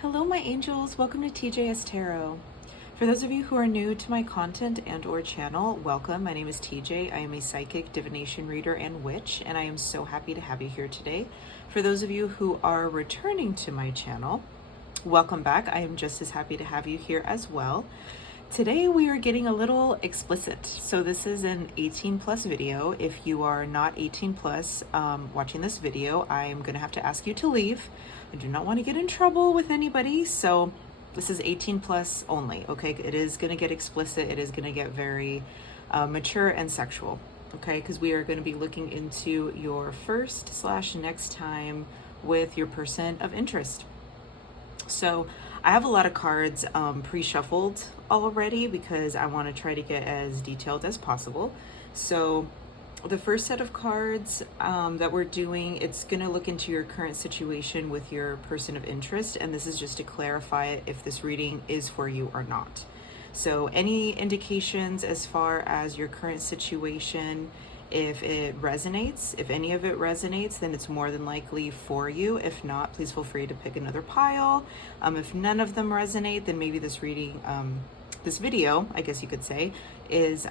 Hello my angels, welcome to TJSTAROT. For those of you who are new to my content and or channel, welcome. My name is TJ. I am a psychic, divination reader, and witch, and I am so happy to have you here today. For those of you who are returning to my channel, welcome back. I am just as happy to have you here as well. Today we are getting a little explicit. So this is an 18 plus video. If you are not 18 plus watching this video, I am going to have to ask you to leave. I do not want to get in trouble with anybody. So this is 18 plus only. Okay. It is going to get explicit. It is going to get very mature and sexual. Okay. Because we are going to be looking into your first/next time with your person of interest. So I have a lot of cards pre-shuffled already because I want to try to get as detailed as possible. So the first set of cards that we're doing, it's going to look into your current situation with your person of interest. And this is just to clarify if this reading is for you or not. So any indications as far as your current situation, if it resonates, if any of it resonates, then it's more than likely for you. If not, please feel free to pick another pile. If none of them resonate, then maybe this reading, this video, I guess you could say, is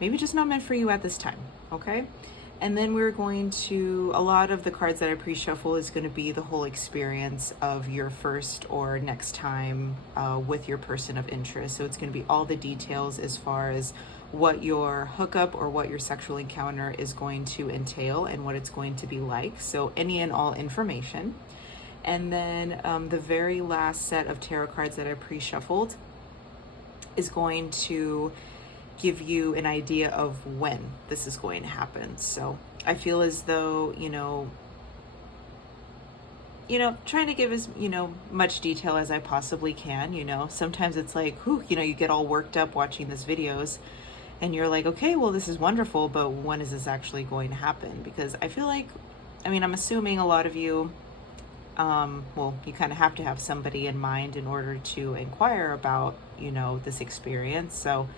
maybe just not meant for you at this time, okay? And then we're going to, a lot of the cards that I pre-shuffle is going to be the whole experience of your first or next time with your person of interest. So it's going to be all the details as far as what your hookup or what your sexual encounter is going to entail and what it's going to be like. So any and all information. And then the very last set of tarot cards that I pre-shuffled is going to give you an idea of when this is going to happen. So I feel as though, you know, trying to give as, much detail as I possibly can, sometimes it's like, whew, you get all worked up watching these videos and you're like, okay, well, this is wonderful, but when is this actually going to happen? Because I feel like, I'm assuming a lot of you, you kind of have to have somebody in mind in order to inquire about, this experience. So,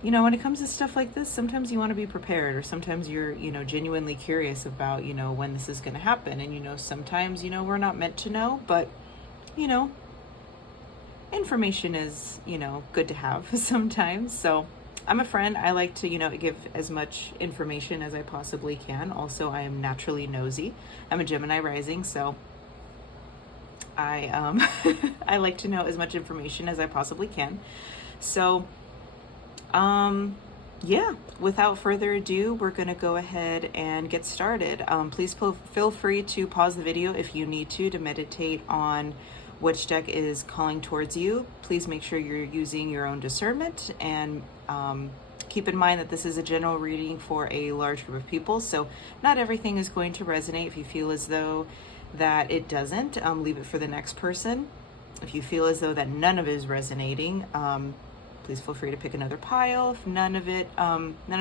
when it comes to stuff like this, sometimes you want to be prepared, or sometimes you're, genuinely curious about, when this is going to happen. And, sometimes, we're not meant to know, but, information is, good to have sometimes. So I'm a friend. I like to, give as much information as I possibly can. Also, I am naturally nosy. I'm a Gemini rising, so I I like to know as much information as I possibly can. So, yeah, without further ado, we're going to go ahead and get started. Please feel free to pause the video if you need to meditate on which deck is calling towards you. Please make sure you're using your own discernment, and keep in mind that this is a general reading for a large group of people, so not everything is going to resonate. If you feel as though that it doesn't, leave it for the next person. If you feel as though that none of it is resonating, please feel free to pick another pile. If none of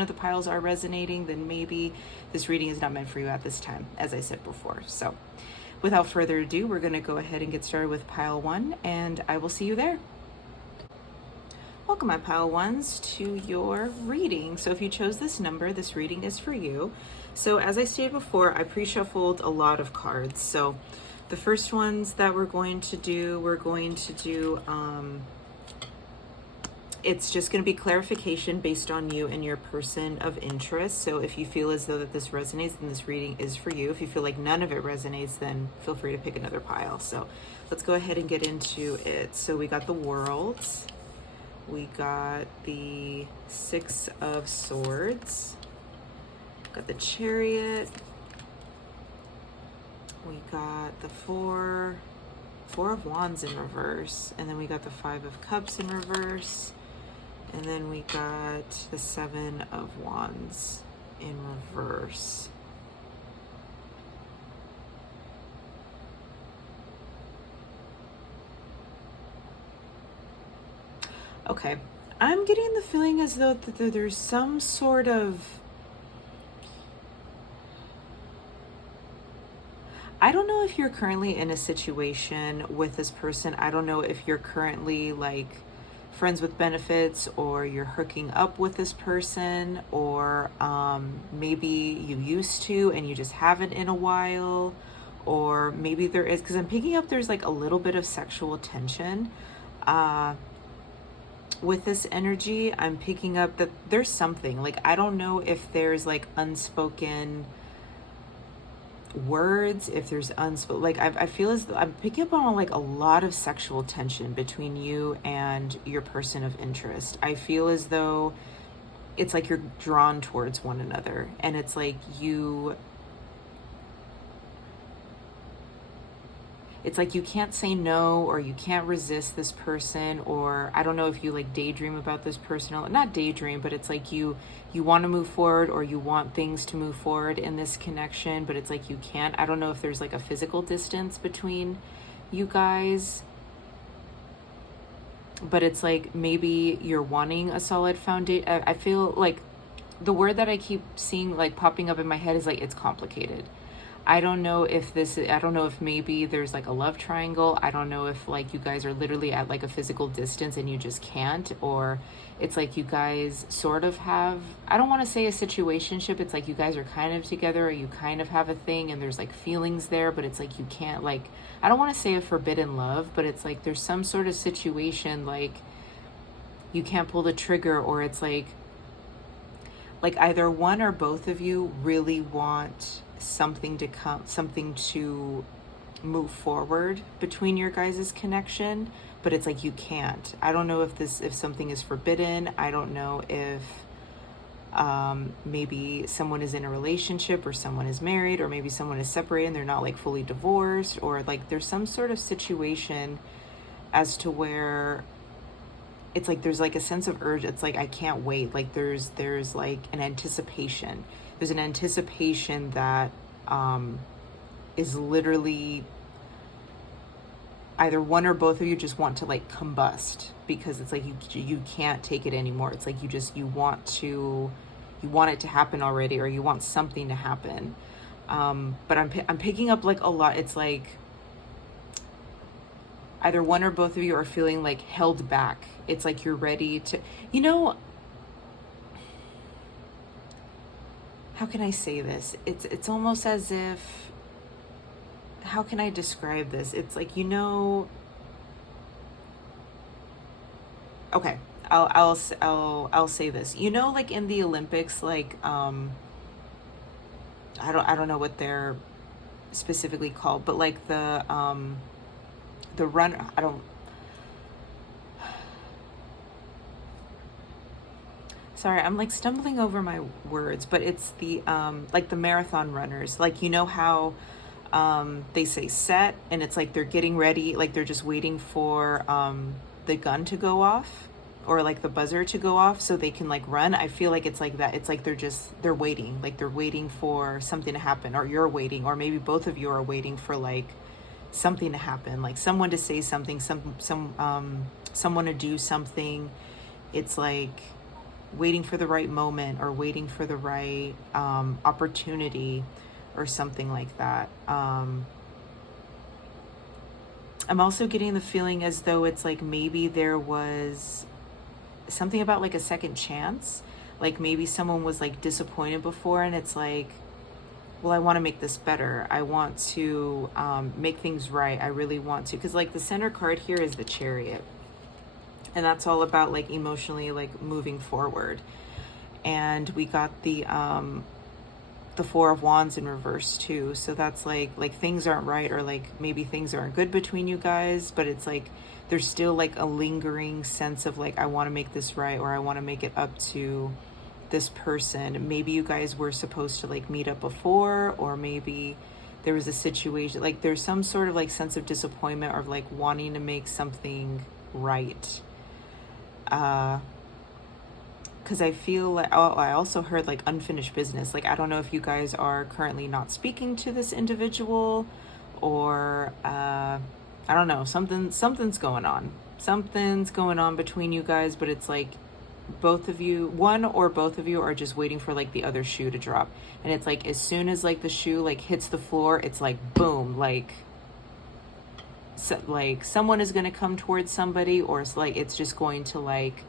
the piles are resonating, then maybe this reading is not meant for you at this time, as I said before. So without further ado, we're going to go ahead and get started with pile 1, and I will see you there. Welcome, my pile 1s, to your reading. So if you chose this number, this reading is for you. So as I stated before, I pre-shuffled a lot of cards. So the first ones that we're going to do, it's just going to be clarification based on you and your person of interest. So if you feel as though that this resonates, then this reading is for you. If you feel like none of it resonates, then feel free to pick another pile. So let's go ahead and get into it. So we got the World. We got the 6 of Swords. Got the Chariot. We got the 4 of Wands in reverse. And then we got the 5 of Cups in reverse. And then we got the 7 of Wands in reverse. Okay, I'm getting the feeling as though there's some sort of, I don't know if you're currently in a situation with this person. I don't know if you're currently like friends with benefits, or you're hooking up with this person, or maybe you used to and you just haven't in a while, or maybe there is, because I'm picking up there's like a little bit of sexual tension with this energy. I'm picking up that there's something, like, I don't know if there's like unspoken words, if there's unspoken, like, I feel as though I'm picking up on like a lot of sexual tension between you and your person of interest. I feel as though it's like you're drawn towards one another, and it's like it's like you can't say no, or you can't resist this person, or I don't know if you like daydream about this person, or not daydream, but it's like you want to move forward, or you want things to move forward in this connection, but it's like you can't. I don't know if there's like a physical distance between you guys, but it's like maybe you're wanting a solid foundation. I feel like the word that I keep seeing like popping up in my head is like, it's complicated. I don't know if maybe there's like a love triangle. I don't know if like you guys are literally at like a physical distance and you just can't, or it's like you guys sort of have, I don't want to say a situationship. It's like you guys are kind of together, or you kind of have a thing, and there's like feelings there, but it's like you can't, like, I don't want to say a forbidden love, but it's like there's some sort of situation like you can't pull the trigger, or it's like either one or both of you really want something to move forward between your guys' connection, but it's like you can't. I don't know if something is forbidden. I don't know if maybe someone is in a relationship, or someone is married, or maybe someone is separated and they're not like fully divorced, or like there's some sort of situation as to where it's like there's like a sense of urge. It's like I can't wait. Like there's like an anticipation. There's an anticipation that is literally either one or both of you just want to like combust, because it's like you can't take it anymore. It's like you want it to happen already, or you want something to happen. But I'm picking up like a lot. It's like either one or both of you are feeling like held back. It's like you're ready to, how can I say this? It's almost as if, how can I describe this? It's like, okay, I'll say this. Like in the Olympics, like I don't know what they're specifically called, but like the run, sorry, I'm like stumbling over my words, but it's the like the marathon runners, like how they say set, and it's like they're getting ready, like they're just waiting for the gun to go off, or like the buzzer to go off so they can like run. I feel like it's like that. It's like they're waiting, like they're waiting for something to happen, or you're waiting, or maybe both of you are waiting for like something to happen, like someone to say something, someone to do something. It's like waiting for the right moment, or waiting for the right opportunity, or something like that. I'm also getting the feeling as though it's like maybe there was something about like a second chance, like maybe someone was like disappointed before, and it's like, well, I want to make this better. I want to make things right. I really want to, because like the center card here is the Chariot, and that's all about like emotionally like moving forward. And we got the Four of Wands in reverse too, so that's like things aren't right, or like maybe things aren't good between you guys, but it's like there's still like a lingering sense of like, I want to make this right, or I want to make it up to this person. Maybe you guys were supposed to like meet up before, or maybe there was a situation, like there's some sort of like sense of disappointment, or like wanting to make something right. Because I feel like, I also heard like unfinished business. Like, I don't know if you guys are currently not speaking to this individual, or I don't know, something's going on. Something's going on between you guys, but it's like both of you, one or both of you, are just waiting for like the other shoe to drop. And it's like as soon as like the shoe like hits the floor, it's like boom, like so, like someone is going to come towards somebody, or it's like it's just going to like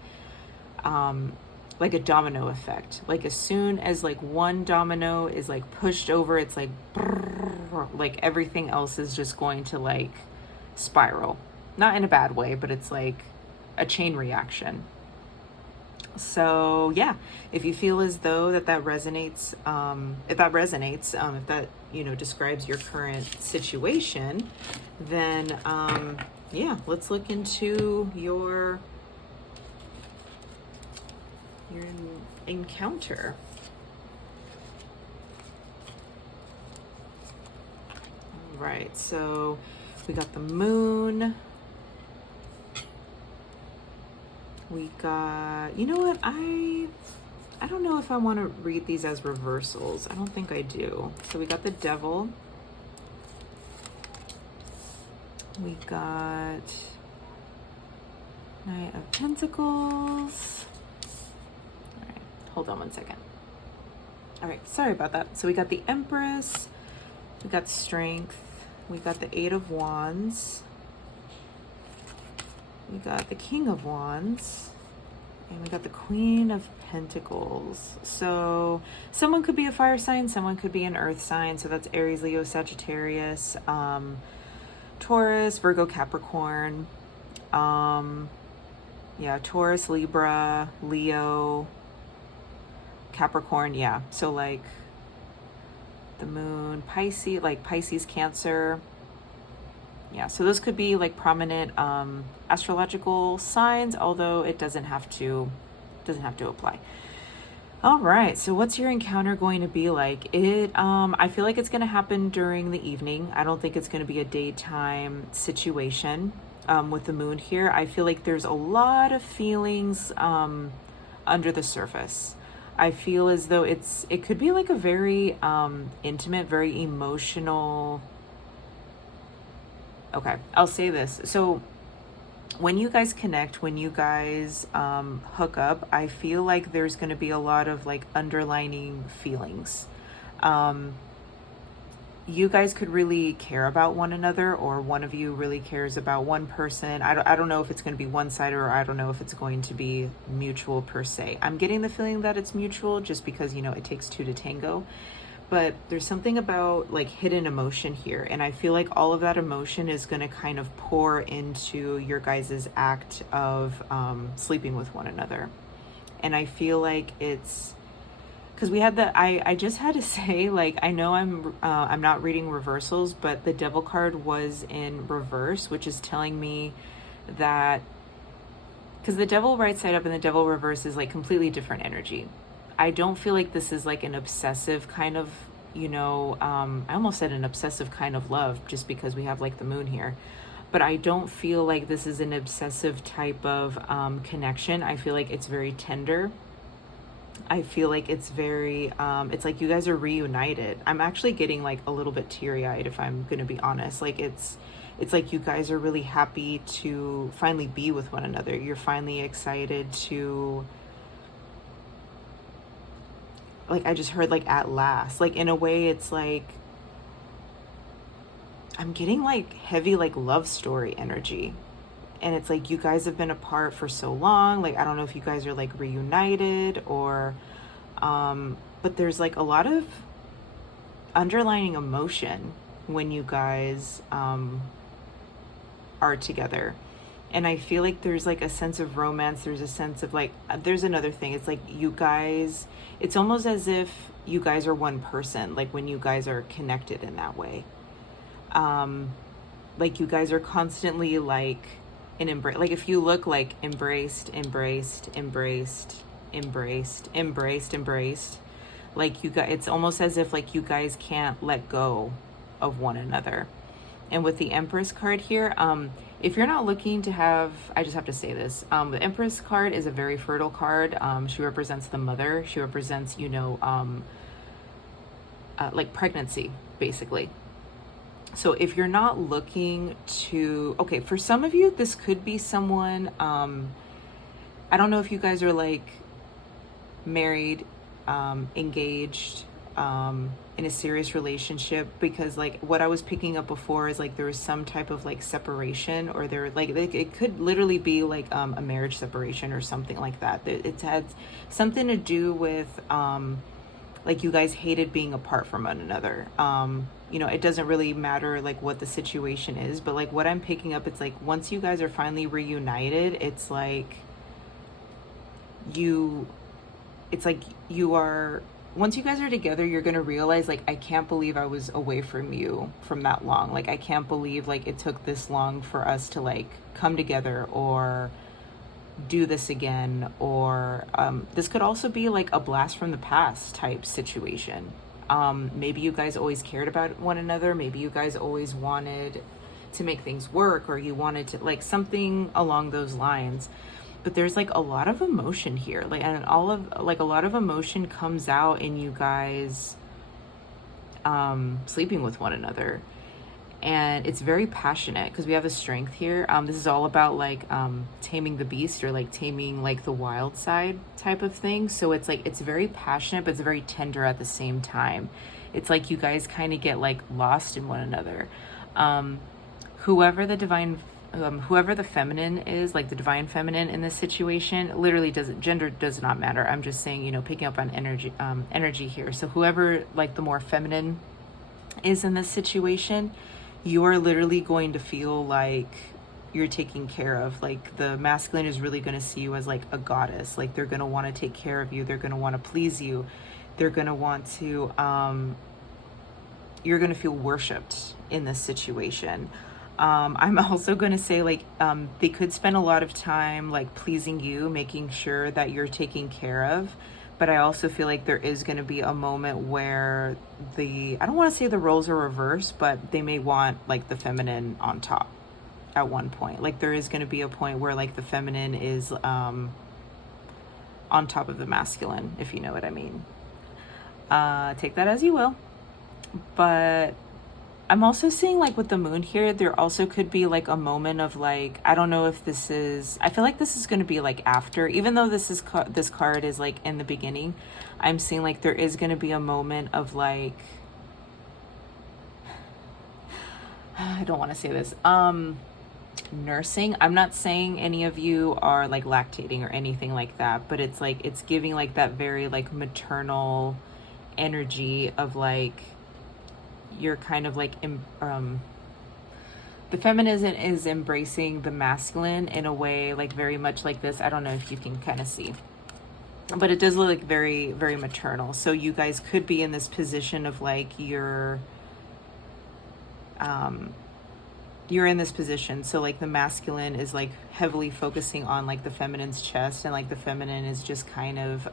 a domino effect. Like as soon as like one domino is like pushed over, it's like brrr, like everything else is just going to like spiral. Not in a bad way, but it's like a chain reaction. So yeah, if you feel as though that resonates, if that, you know, describes your current situation, then yeah, let's look into your encounter. All right, so we got the moon. We got, you know what, I don't know if I want to read these as reversals. I don't think I do. So we got the devil. We got Knight of Pentacles. All right, hold on one second. All right, sorry about that. So we got the Empress. We got Strength. We got the Eight of Wands. We got the King of Wands, and we got the Queen of Pentacles. So someone could be a fire sign, someone could be an earth sign. So that's Aries, Leo, Sagittarius, Taurus, Virgo, Capricorn. Yeah, Taurus, Libra, Leo, Capricorn. Yeah, so like the moon, Pisces, like Pisces, Cancer. Yeah, so those could be like prominent astrological signs, although it doesn't have to apply. All right, so what's your encounter going to be like? I feel like it's going to happen during the evening. I don't think it's going to be a daytime situation with the moon here. I feel like there's a lot of feelings under the surface. I feel as though it could be like a very intimate, very emotional. Okay, I'll say this. So when you guys connect, when you guys hook up, I feel like there's going to be a lot of like underlining feelings. You guys could really care about one another, or one of you really cares about one person. I don't know if it's going to be one-sided, or I don't know if it's going to be mutual per se. I'm getting the feeling that it's mutual just because, you know, it takes two to tango. But there's something about like hidden emotion here. And I feel like all of that emotion is going to kind of pour into your guys' act of sleeping with one another. And I feel like it's because we had I just had to say, like, I know I'm not reading reversals, but the devil card was in reverse, which is telling me that because the devil right side up and the devil reverse is like completely different energy. I don't feel like this is like an obsessive kind of, you know, I almost said an obsessive kind of love just because we have like the moon here, but I don't feel like this is an obsessive type of connection. I feel like it's very tender. I feel like it's very, it's like you guys are reunited. I'm actually getting like a little bit teary-eyed if I'm going to be honest. Like it's like you guys are really happy to finally be with one another. You're finally excited to, like, I just heard like at last, like in a way it's like I'm getting like heavy like love story energy, and it's like you guys have been apart for so long. Like I don't know if you guys are like reunited or but there's like a lot of underlying emotion when you guys are together. And I feel like there's like a sense of romance. There's a sense of like, there's another thing. It's like you guys, it's almost as if you guys are one person, like when you guys are connected in that way. Like you guys are constantly like in embrace. Like if you look like embraced, embraced, embraced, embraced, embraced, embraced, like you guys, it's almost as if like you guys can't let go of one another. And with the Empress card here, if you're not looking to have, I just have to say this, the Empress card is a very fertile card. She represents the mother. She represents, you know, like pregnancy, basically. So if you're not looking to, okay, for some of you, this could be someone, I don't know if you guys are like married, engaged, in a serious relationship, because like what I was picking up before is like there was some type of like separation, or there like it could literally be like a marriage separation or something like that. It had something to do with like you guys hated being apart from one another. You know, it doesn't really matter like what the situation is, but like what I'm picking up, it's like once you guys are finally reunited, it's like you are, once you guys are together, you're gonna realize like, I can't believe I was away from you from that long. Like I can't believe like it took this long for us to like come together or do this again, or this could also be like a blast from the past type situation. Maybe you guys always cared about one another, maybe you guys always wanted to make things work, or you wanted to like something along those lines. But there's like a lot of emotion here, like, and all of like a lot of emotion comes out in you guys sleeping with one another. And it's very passionate because we have a strength here. This is all about like taming the beast, or like taming like the wild side type of thing. So it's like, it's very passionate, but it's very tender at the same time. It's like you guys kind of get like lost in one another. Whoever the feminine is, like the divine feminine in this situation, literally gender does not matter. I'm just saying, you know, picking up on energy here. So whoever like the more feminine is in this situation, you are literally going to feel like you're taken care of. Like the masculine is really going to see you as like a goddess. Like they're going to want to take care of you. They're going to want to please you. They're going to want to, you're going to feel worshipped in this situation. I'm also going to say like, they could spend a lot of time like pleasing you, making sure that you're taken care of. But I also feel like there is going to be a moment where I don't want to say the roles are reversed, but they may want like the feminine on top at one point. Like there is going to be a point where like the feminine is on top of the masculine, if you know what I mean. Take that as you will. But I'm also seeing like with the moon here, there also could be like a moment of like, I don't know if this is, I feel like this is going to be like after, even though this card is like in the beginning, I'm seeing like there is going to be a moment of like, I don't want to say this, nursing. I'm not saying any of you are like lactating or anything like that, but it's like, it's giving like that very like maternal energy of like, you're kind of like the feminism is embracing the masculine in a way like very much like this. I don't know if you can kind of see, but it does look like very, very maternal. So you guys could be in this position of like you're in this position. So like the masculine is like heavily focusing on like the feminine's chest, and like the feminine is just kind of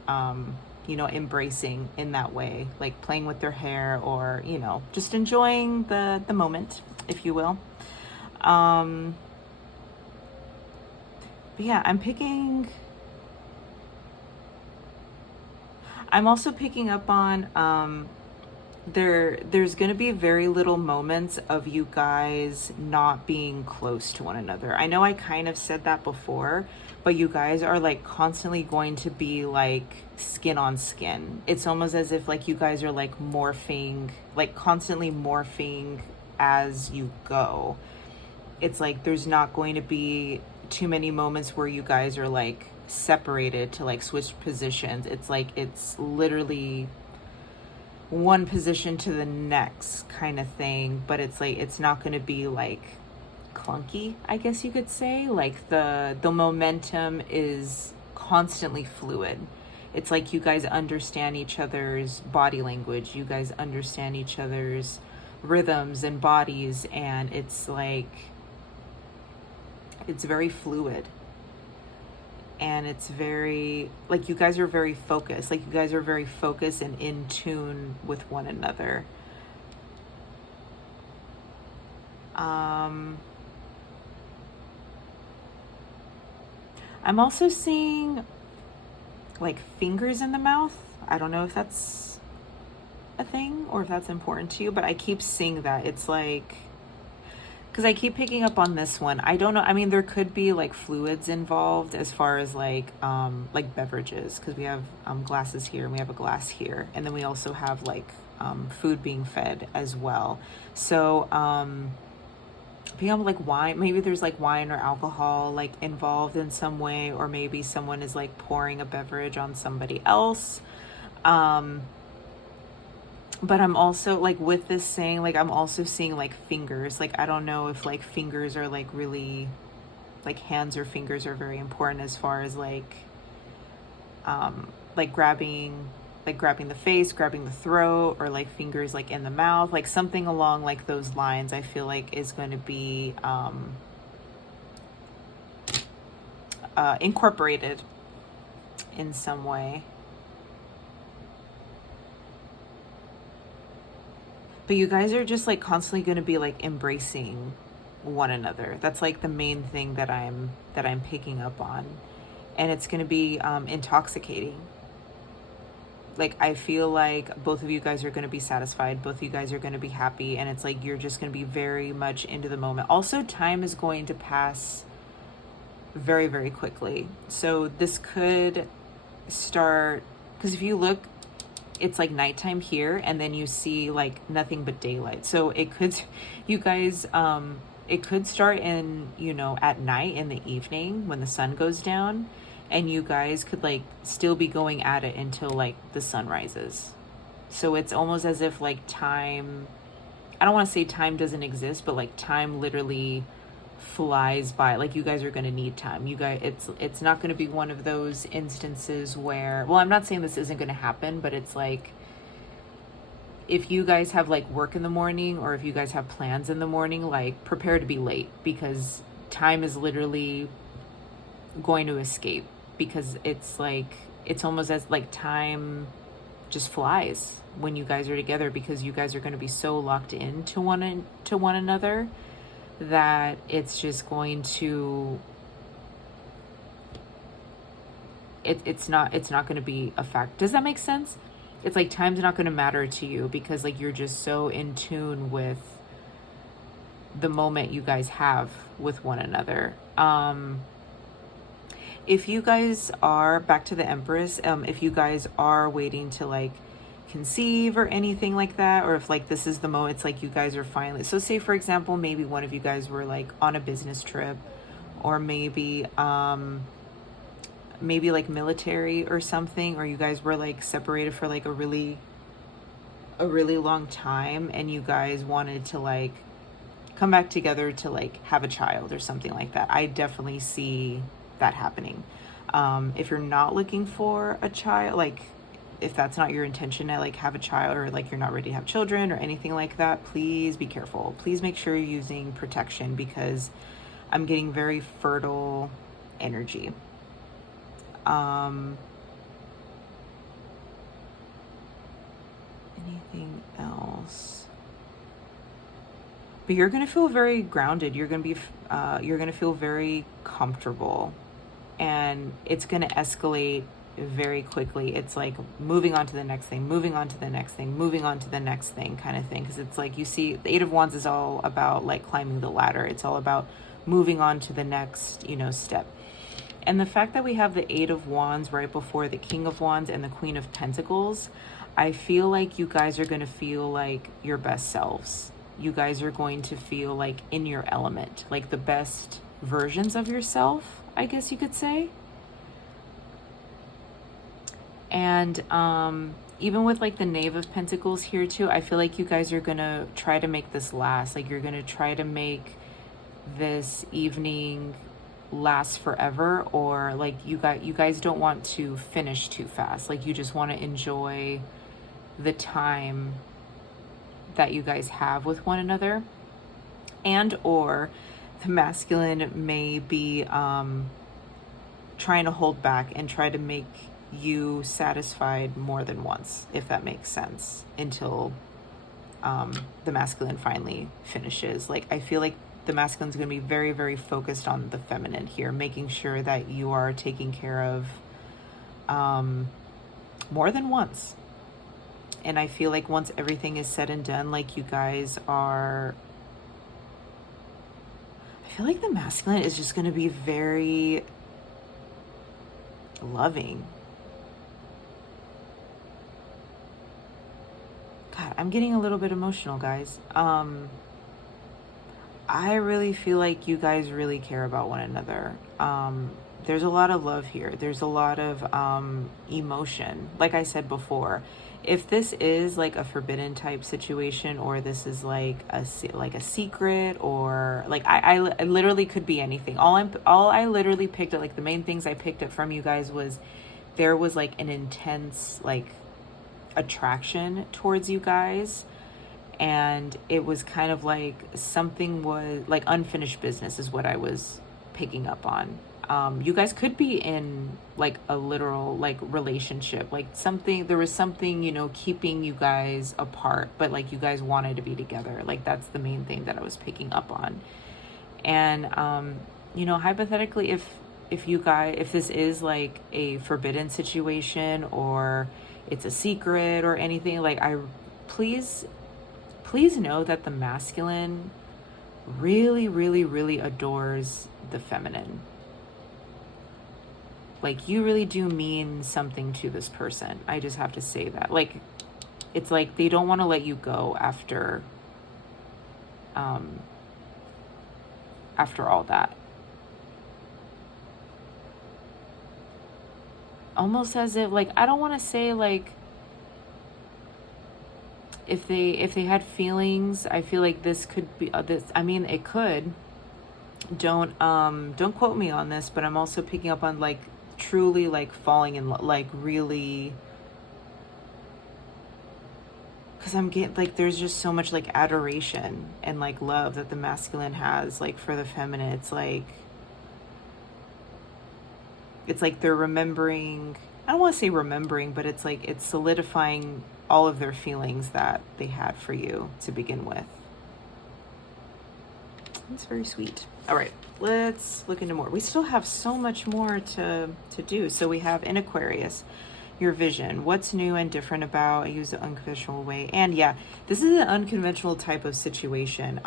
you know, embracing in that way, like playing with their hair, or, you know, just enjoying the moment, if you will. But yeah, I'm also picking up on, there's going to be very little moments of you guys not being close to one another. I know I kind of said that before, but you guys are like constantly going to be like skin on skin. It's almost as if like you guys are like morphing, like constantly morphing as you go. It's like there's not going to be too many moments where you guys are like separated to like switch positions. It's like it's literally one position to the next kind of thing, but it's like it's not going to be like clunky, I guess you could say. Like the momentum is constantly fluid. It's like you guys understand each other's body language, you guys understand each other's rhythms and bodies, and it's like it's very fluid. And it's very, like you guys are very focused. Like you guys are very focused and in tune with one another. I'm also seeing like fingers in the mouth. I don't know if that's a thing or if that's important to you, but I keep seeing that. It's like because I keep picking up on this one. I don't know. I mean, there could be like fluids involved as far as like beverages, because we have glasses here and we have a glass here, and then we also have like food being fed as well. So picking up like wine, maybe there's like wine or alcohol like involved in some way, or maybe someone is like pouring a beverage on somebody else. But I'm also like, with this saying, like I'm also seeing like fingers. Like I don't know if like fingers are like really, like hands or fingers are very important as far as like grabbing the face, grabbing the throat, or like fingers like in the mouth, like something along like those lines. I feel like is going to be incorporated in some way. But you guys are just like constantly going to be like embracing one another. That's like the main thing that I'm picking up on. And it's going to be intoxicating. Like I feel like both of you guys are going to be satisfied. Both of you guys are going to be happy. And it's like you're just going to be very much into the moment. Also, time is going to pass very, very quickly. So this could start, because if you look, it's like nighttime here, and then you see like nothing but daylight. So it could, you guys, it could start in, you know, at night in the evening when the sun goes down, and you guys could like still be going at it until like the sun rises. So it's almost as if like time, I don't want to say time doesn't exist, but like time literally flies by. Like you guys are going to need time. You guys, it's not going to be one of those instances where, well, I'm not saying this isn't going to happen, but it's like if you guys have like work in the morning, or if you guys have plans in the morning, like prepare to be late, because time is literally going to escape, because it's like, it's almost as like time just flies when you guys are together, because you guys are going to be so locked into one another that it's just going to, it's not going to be a fact. Does that make sense? It's like time's not going to matter to you, because like you're just so in tune with the moment you guys have with one another. If you guys are, back to the Empress, if you guys are waiting to like conceive or anything like that, or if like this is the moment, it's like you guys are finally, so say for example, maybe one of you guys were like on a business trip, or maybe like military or something, or you guys were like separated for like a really long time, and you guys wanted to like come back together to like have a child or something like that. I definitely see that happening. If you're not looking for a child, like if that's not your intention to like have a child, or like you're not ready to have children or anything like that, please be careful. Please make sure you're using protection, because I'm getting very fertile energy. Anything else? But you're going to feel very grounded. You're going to feel very comfortable, and it's going to escalate very quickly. It's like moving on to the next thing, moving on to the next thing, moving on to the next thing kind of thing. Because it's like, you see, the Eight of Wands is all about like climbing the ladder. It's all about moving on to the next, you know, step. And the fact that we have the Eight of Wands right before the King of Wands and the Queen of Pentacles, I feel like you guys are going to feel like your best selves. You guys are going to feel like in your element, like the best versions of yourself, I guess you could say. And even with like the Knave of Pentacles here too, I feel like you guys are going to try to make this last. Like you're going to try to make this evening last forever, or like you guys don't want to finish too fast. Like you just want to enjoy the time that you guys have with one another. And or the masculine may be trying to hold back and try to make you satisfied more than once, if that makes sense, until the masculine finally finishes. Like I feel like the masculine's going to be very, very focused on the feminine here, making sure that you are taking care of more than once. And I feel like once everything is said and done, like you guys are feel like the masculine is just going to be very loving. God, I'm getting a little bit emotional, guys. I really feel like you guys really care about one another. There's a lot of love here. There's a lot of emotion. Like I said before, if this is like a forbidden type situation, or this is like a secret, or like I literally could be anything. All I literally picked up, like the main things I picked up from you guys was there was like an intense like attraction towards you guys, and it was kind of like something was like unfinished business is what I was picking up on. You guys could be in like a literal like relationship, like there was something, you know, keeping you guys apart, but like you guys wanted to be together. Like that's the main thing that I was picking up on. And you know, hypothetically, if this is like a forbidden situation, or it's a secret or anything, like please know that the masculine really, really, really adores the feminine. Like, you really do mean something to this person. I just have to say that. Like, it's like they don't want to let you go after all that. Almost as if, like, I don't want to say, like, if they had feelings, I feel like this could be this. I mean, it could. Don't quote me on this, but I'm also picking up on like truly like falling in love, like really, because I'm getting like there's just so much like adoration and like love that the masculine has like for the feminine. It's like they're remembering. I don't want to say remembering, but it's like it's solidifying all of their feelings that they had for you to begin with. It's very sweet. All right, let's look into more. We still have so much more to do. So we have in Aquarius, your vision. What's new and different about, I use the unconventional way. And yeah, this is an unconventional type of situation.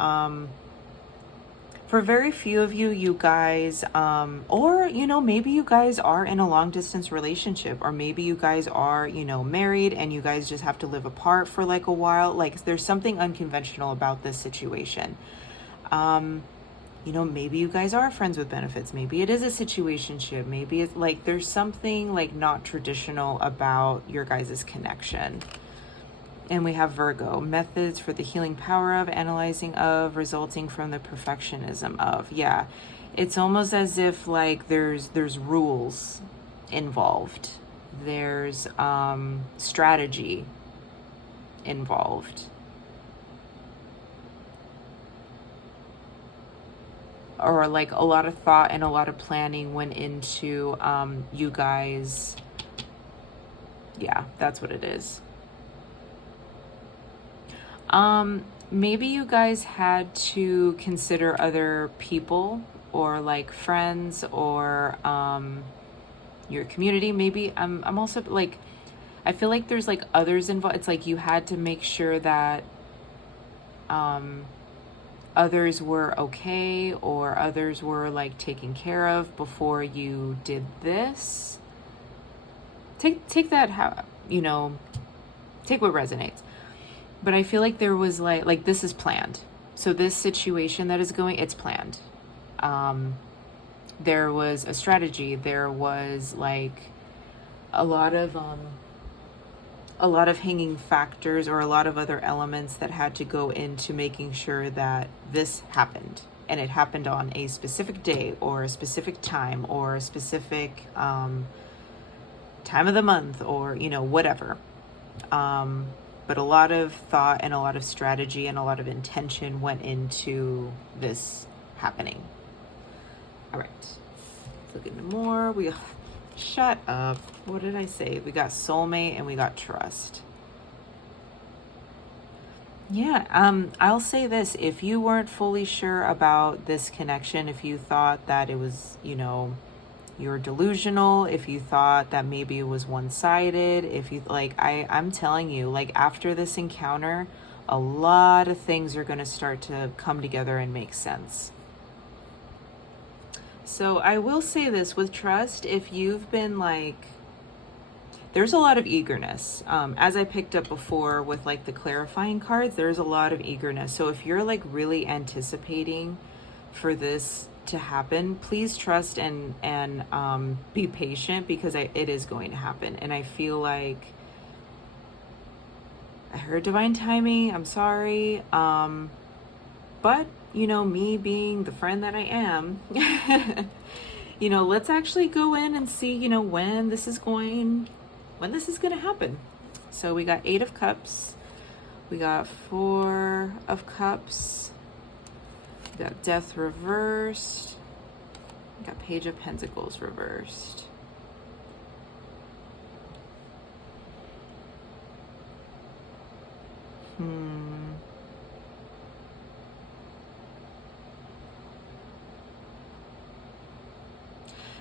For very few of you, you guys, or, you know, maybe you guys are in a long distance relationship, or maybe you guys are, you know, married and you guys just have to live apart for like a while. Like there's something unconventional about this situation. You know, maybe you guys are friends with benefits. Maybe it is a situationship. Maybe it's like there's something like not traditional about your guys' connection. And we have Virgo, methods for the healing power of, analyzing of, resulting from the perfectionism of. Yeah, it's almost as if like there's rules involved. There's strategy involved. Or like a lot of thought and a lot of planning went into you guys. Yeah, that's what it is. Maybe you guys had to consider other people, or like friends, or your community. Maybe I'm also like, I feel like there's like others involved. It's like you had to make sure that others were okay, or others were like taken care of before you did this. Take that, how, you know, take what resonates. But I feel like there was like this is planned. So this situation that is going, it's planned. There was a strategy. There was like a lot of hanging factors, or a lot of other elements that had to go into making sure that this happened. And it happened on a specific day, or a specific time, or a specific time of the month, or, you know, whatever. But a lot of thought and a lot of strategy and a lot of intention went into this happening. All right, let's look into more. Shut up. What did I say? We got soulmate and we got trust. Yeah, I'll say this. If you weren't fully sure about this connection, if you thought that it was, you know, you're delusional, if you thought that maybe it was one-sided, if you like, I'm telling you, like after this encounter, a lot of things are going to start to come together and make sense. So I will say this with trust, if you've been like, there's a lot of eagerness. As I picked up before with like the clarifying cards, there's a lot of eagerness. So if you're like really anticipating for this to happen, please trust and be patient, because it is going to happen. And I feel like I heard divine timing. I'm sorry. But you know, me being the friend that I am, you know, let's actually go in and see, you know, when this is going to happen. So we got 8 of Cups, we got 4 of Cups, we got Death reversed, we got Page of Pentacles reversed.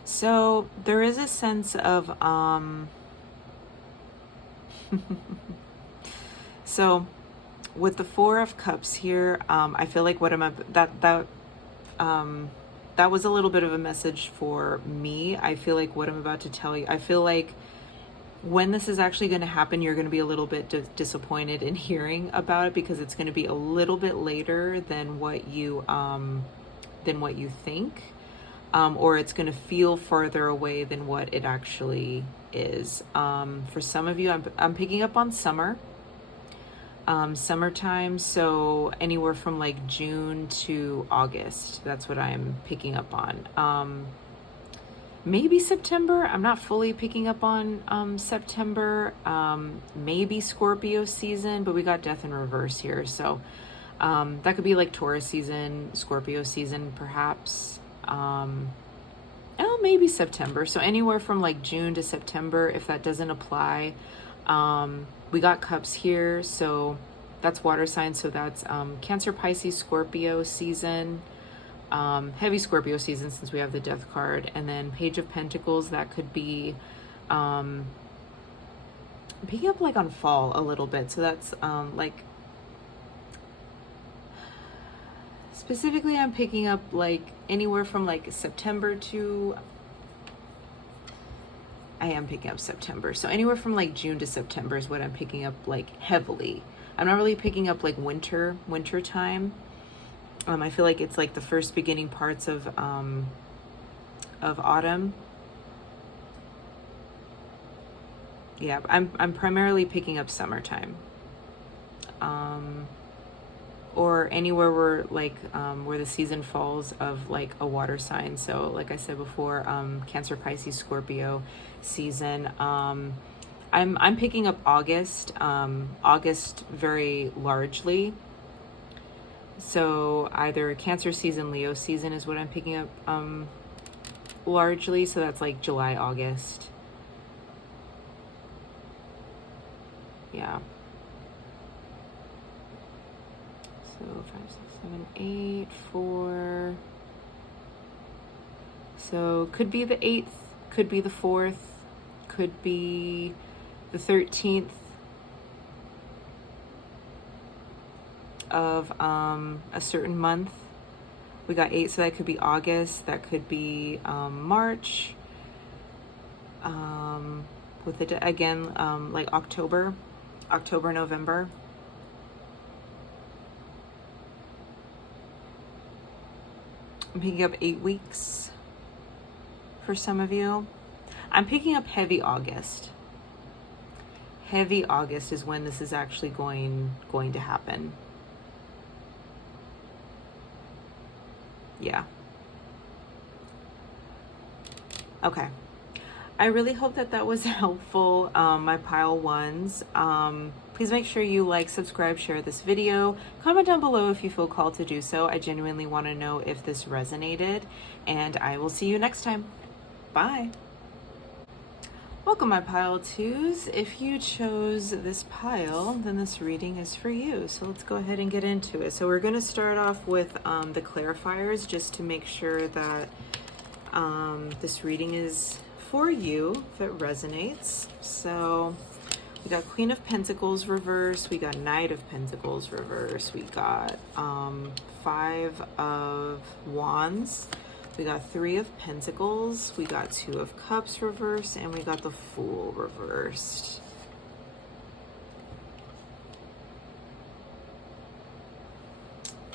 So there is a sense of so with the 4 of Cups here, I feel like that was a little bit of a message for me. I feel like what I'm about to tell you, I feel like when this is actually going to happen, you're going to be a little bit disappointed in hearing about it, because it's going to be a little bit later than what you think, or it's going to feel farther away than what it actually is. For some of you, I'm picking up on summertime, so anywhere from like June to August. That's what I'm picking up on. Maybe September. I'm not fully picking up on September. Maybe Scorpio season, but we got Death in reverse here, so that could be like Taurus season, Scorpio season, perhaps. Oh, maybe September. So anywhere from like June to September. If that doesn't apply, we got Cups here, so that's water signs. So that's Cancer, Pisces, Scorpio season. Heavy Scorpio season, since we have the Death card. And then Page of Pentacles, that could be picking up like on fall a little bit. So that's like, specifically I'm picking up like anywhere from like September to, I am picking up September. So anywhere from like June to September is what I'm picking up like heavily. I'm not really picking up like winter time. I feel like it's like the first beginning parts of autumn. Yeah, I'm primarily picking up summertime. Or anywhere where like where the season falls of like a water sign. So like I said before, Cancer, Pisces, Scorpio season. I'm picking up August very largely. So either Cancer season, Leo season is what I'm picking up largely. So that's like July, August. Yeah. So 5, 6, 7, 8, 4. So could be the 8th, could be the 4th, could be the 13th of a certain month. We got 8, so that could be August, that could be March, with it again, like October, November. I'm picking up 8 weeks for some of you. I'm picking up heavy August. Heavy August is when this is actually going to happen. Yeah. Okay. I really hope that was helpful, my pile ones. Please make sure you like, subscribe, share this video. Comment down below if you feel called to do so. I genuinely want to know if this resonated, and I will see you next time. Bye. Welcome, my pile twos. If you chose this pile, then this reading is for you. So let's go ahead and get into it. So we're going to start off with the clarifiers, just to make sure that this reading is for you, if it resonates. So we got Queen of Pentacles reverse, we got Knight of Pentacles reverse, we got 5 of Wands We got 3 of Pentacles, we got 2 of Cups reversed, and we got the Fool reversed.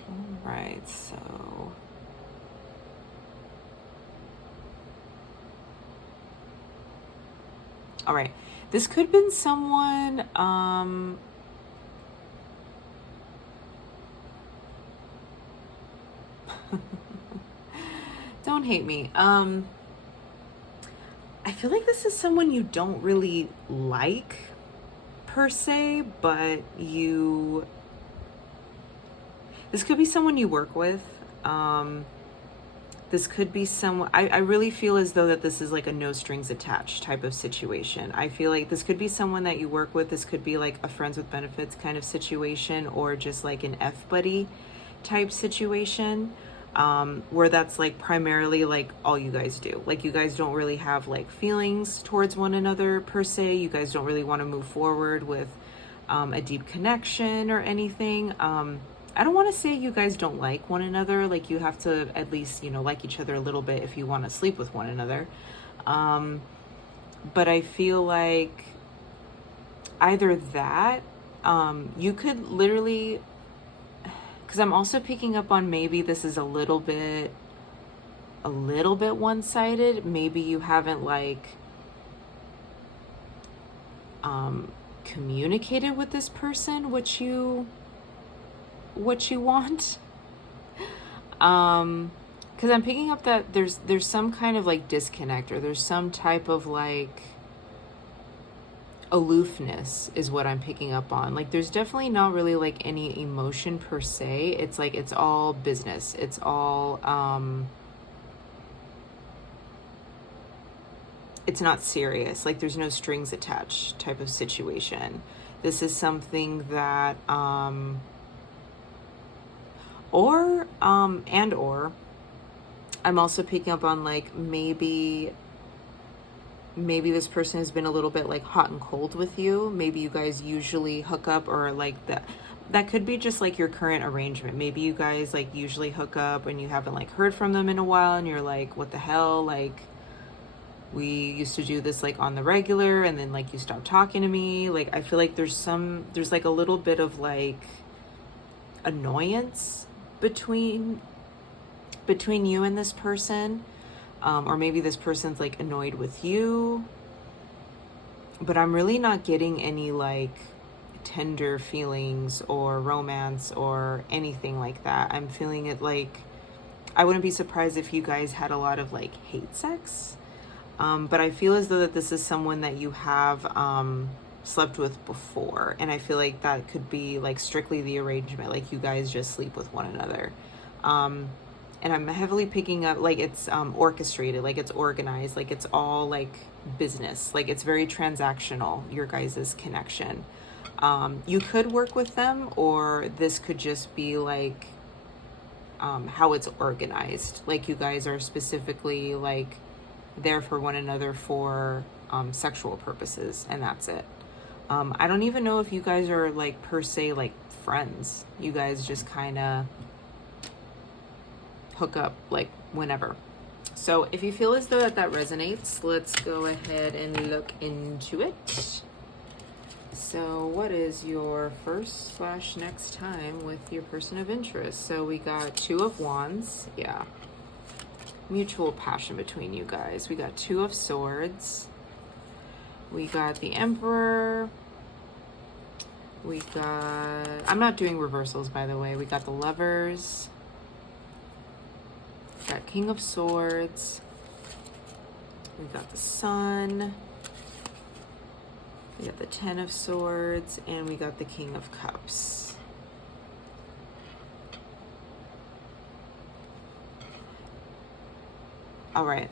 All right, so all right, this could have been someone, don't hate me. I feel like this is someone you don't really like per se, but this could be someone you work with. This could be someone, I really feel as though that this is like a no strings attached type of situation. I feel like this could be someone that you work with. This could be like a friends with benefits kind of situation, or just like an F buddy type situation, where that's like primarily like all you guys do. Like you guys don't really have like feelings towards one another per se. You guys don't really want to move forward with a deep connection or anything. I don't want to say you guys don't like one another. Like you have to at least, you know, like each other a little bit if you want to sleep with one another. But I feel like either that, you could literally, because I'm also picking up on maybe this is a little bit one-sided. Maybe you haven't like communicated with this person what you want. Because I'm picking up that there's some kind of like disconnect, or there's some type of like aloofness is what I'm picking up on. Like there's definitely not really like any emotion per se. It's like it's all business. It's all it's not serious. Like there's no strings attached type of situation. This is something that or I'm also picking up on like maybe this person has been a little bit like hot and cold with you. Maybe you guys usually hook up, or like that could be just like your current arrangement. Maybe you guys like usually hook up and you haven't like heard from them in a while, and you're like, what the hell? Like we used to do this like on the regular, and then like you stopped talking to me. Like I feel like there's like a little bit of like annoyance between you and this person, or maybe this person's like annoyed with you, but I'm really not getting any like tender feelings or romance or anything like that. I'm feeling it like I wouldn't be surprised if you guys had a lot of like hate sex, but I feel as though that this is someone that you have slept with before, and I feel like that could be like strictly the arrangement, like you guys just sleep with one another. And I'm heavily picking up like it's orchestrated, like it's organized, like it's all like business, like it's very transactional, your guys' connection. You could work with them, or this could just be like how it's organized, like you guys are specifically like there for one another for sexual purposes, and that's it. I don't even know if you guys are like per se like friends. You guys just kind of hook up like whenever. So if you feel as though that resonates, let's go ahead and look into it. So what is your first / next time with your person of interest? So we got 2 of Wands. Yeah. Mutual passion between you guys. We got 2 of Swords. We got the Emperor. We got, I'm not doing reversals, by the way. We got the Lovers. We got King of Swords. We got the Sun. We got the 10 of Swords. And we got the King of Cups. All right.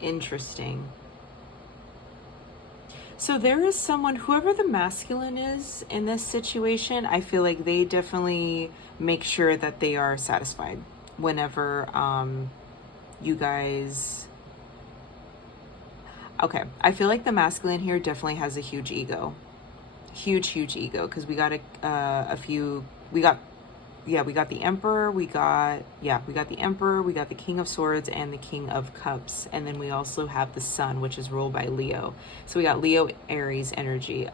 Interesting. So there is someone, whoever the masculine is in this situation, I feel like they definitely make sure that they are satisfied whenever you guys... Okay, I feel like the masculine here definitely has a huge ego. huge ego, because we got a few, we got the Emperor, we got the Emperor, we got the King of Swords and the King of Cups, and then we also have the Sun, which is ruled by Leo. So we got Leo, Aries energy.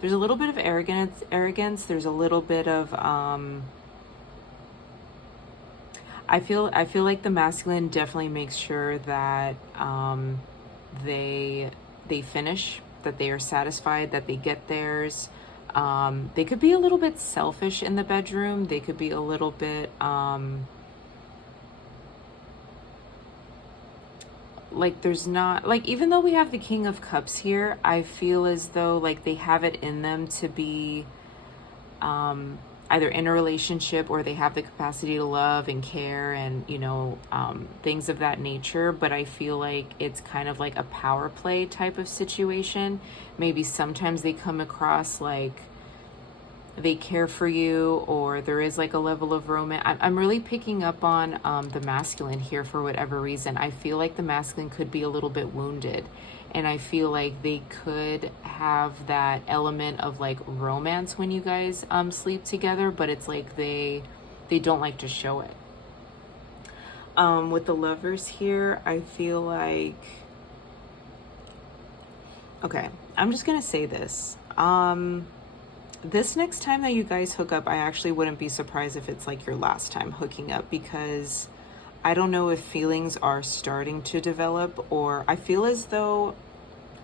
There's a little bit of arrogance. There's a little bit of I feel like the masculine definitely makes sure that they finish, that they are satisfied, that they get theirs. They could be a little bit selfish in the bedroom. They could be a little bit like, there's not, like, even though we have the King of Cups here, I feel as though like they have it in them to be either in a relationship, or they have the capacity to love and care and, you know, things of that nature. But I feel like it's kind of like a power play type of situation. Maybe sometimes they come across like they care for you, or there is like a level of romance. I'm really picking up on the masculine here for whatever reason. I feel like the masculine could be a little bit wounded, and I feel like they could have that element of like romance when you guys sleep together, but it's like they don't like to show it. With the Lovers here, I feel like, okay, I'm just gonna say this. This next time that you guys hook up, I actually wouldn't be surprised if it's like your last time hooking up, because I don't know if feelings are starting to develop, or I feel as though,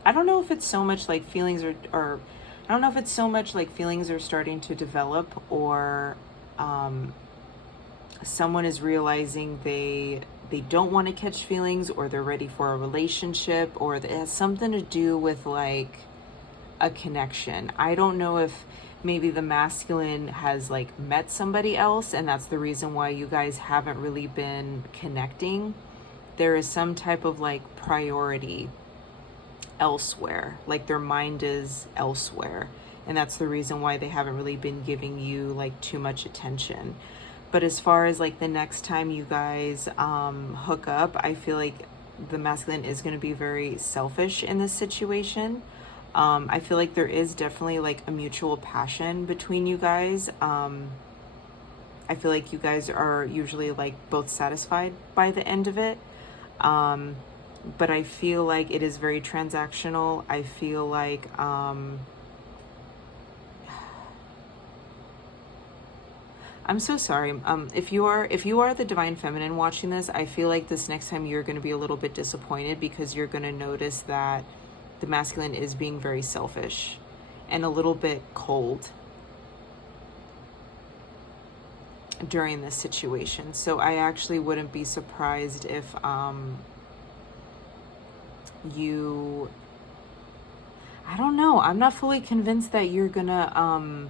I don't know if it's so much like feelings or I don't know if it's so much like feelings are starting to develop, or someone is realizing they don't want to catch feelings, or they're ready for a relationship, or it has something to do with like a connection. I don't know if maybe the masculine has like met somebody else, and that's the reason why you guys haven't really been connecting. There is some type of like priority elsewhere, like their mind is elsewhere, and that's the reason why they haven't really been giving you like too much attention. But as far as like the next time you guys hook up, I feel like the masculine is going to be very selfish in this situation. I feel like there is definitely like a mutual passion between you guys. I feel like you guys are usually like both satisfied by the end of it. But I feel like it is very transactional. I feel like I'm so sorry. If you are the divine feminine watching this, I feel like this next time you're going to be a little bit disappointed, because you're going to notice that the masculine is being very selfish and a little bit cold during this situation. So I actually wouldn't be surprised if you, I don't know, I'm not fully convinced that you're gonna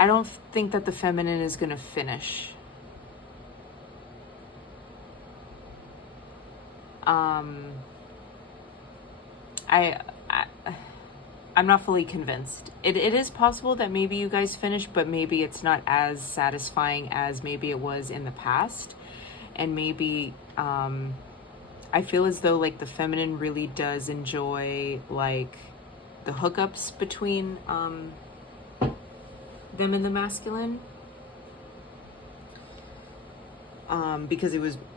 I don't think that the feminine is gonna finish. I'm not fully convinced. It is possible that maybe you guys finish, but maybe it's not as satisfying as maybe it was in the past. And maybe I feel as though like the feminine really does enjoy like the hookups between them and the masculine. Because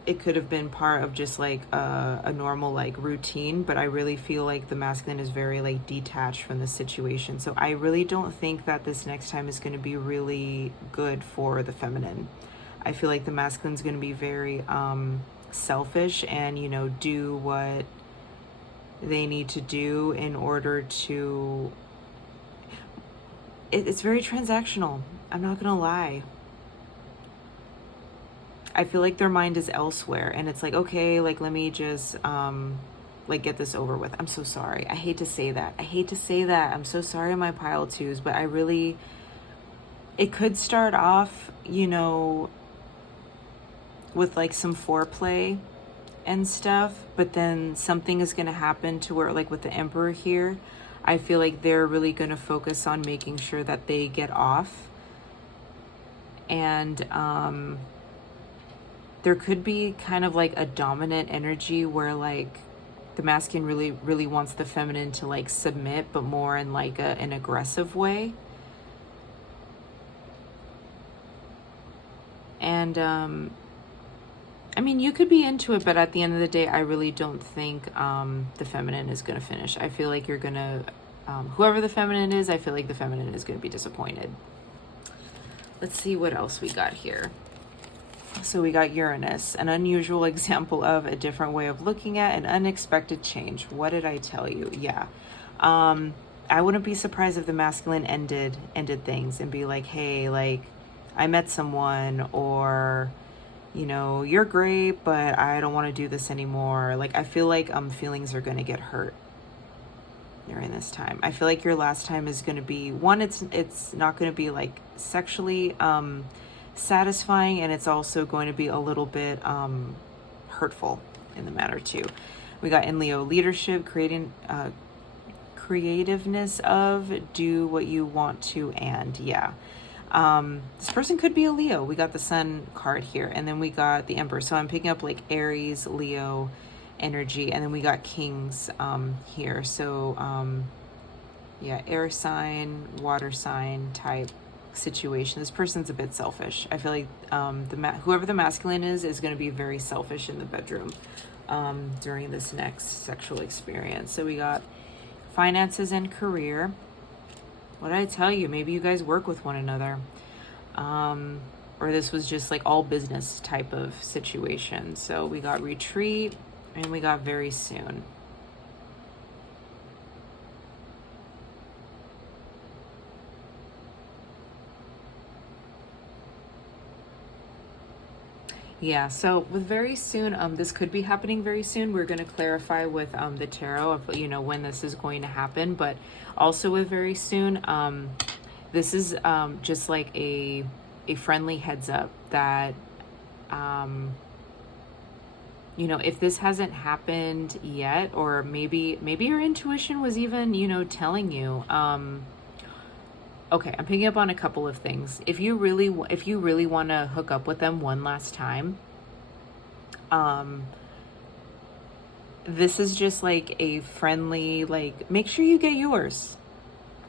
it could have been part of just like a normal like routine, but I really feel like the masculine is very like detached from the situation. So I really don't think that this next time is going to be really good for the feminine. I feel like the masculine is going to be very selfish and, you know, do what they need to do in order to, it's very transactional. I'm not going to lie. I feel like their mind is elsewhere, and it's like, okay, like, let me just, like, get this over with. I'm so sorry. I hate to say that. I'm so sorry, my pile twos, but it could start off, you know, with like some foreplay and stuff, but then something is going to happen to where, like with the Emperor here, I feel like they're really going to focus on making sure that they get off. And, there could be kind of like a dominant energy where like the masculine really wants the feminine to like submit, but more in like an aggressive way. And I mean, you could be into it, but at the end of the day, I really don't think the feminine is going to finish. I feel like you're going to, whoever the feminine is, I feel like the feminine is going to be disappointed. Let's see what else we got here. So we got Uranus, an unusual example of a different way of looking at an unexpected change. What did I tell you? Yeah. I wouldn't be surprised if the masculine ended things and be like, hey, like, I met someone, or, you know, you're great, but I don't want to do this anymore. Like, I feel like feelings are going to get hurt during this time. I feel like your last time is going to be, one, it's not going to be like sexually satisfying, and it's also going to be a little bit hurtful in the matter too. We got in Leo, leadership, creating creativeness of, do what you want to, and yeah. This person could be a Leo. We got the Sun card here, and then we got the Emperor. So I'm picking up like Aries, Leo energy, and then we got Kings here. So yeah, air sign, water sign type situation. This person's a bit selfish. I feel like whoever the masculine is going to be very selfish in the bedroom during this next sexual experience. So we got finances and career. What did I tell you? Maybe you guys work with one another. Or this was just like all business type of situation. So we got retreat, and we got very soon. Yeah, so with very soon, this could be happening very soon. We're going to clarify with the tarot of, you know, when this is going to happen, but also with very soon, this is just like a friendly heads up that, you know, if this hasn't happened yet, or maybe your intuition was even, you know, telling you, okay, I'm picking up on a couple of things. If you really want to hook up with them one last time, this is just like a friendly, like, make sure you get yours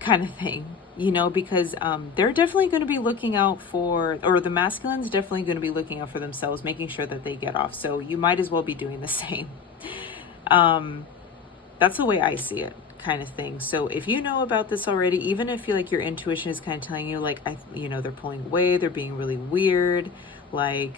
kind of thing, you know, because they're definitely going to be looking out for, or the masculine's definitely going to be looking out for themselves, making sure that they get off. So you might as well be doing the same. That's the way I see it, kind of thing. So if you know about this already, even if you like your intuition is kind of telling you like, you know, they're pulling away, they're being really weird, like,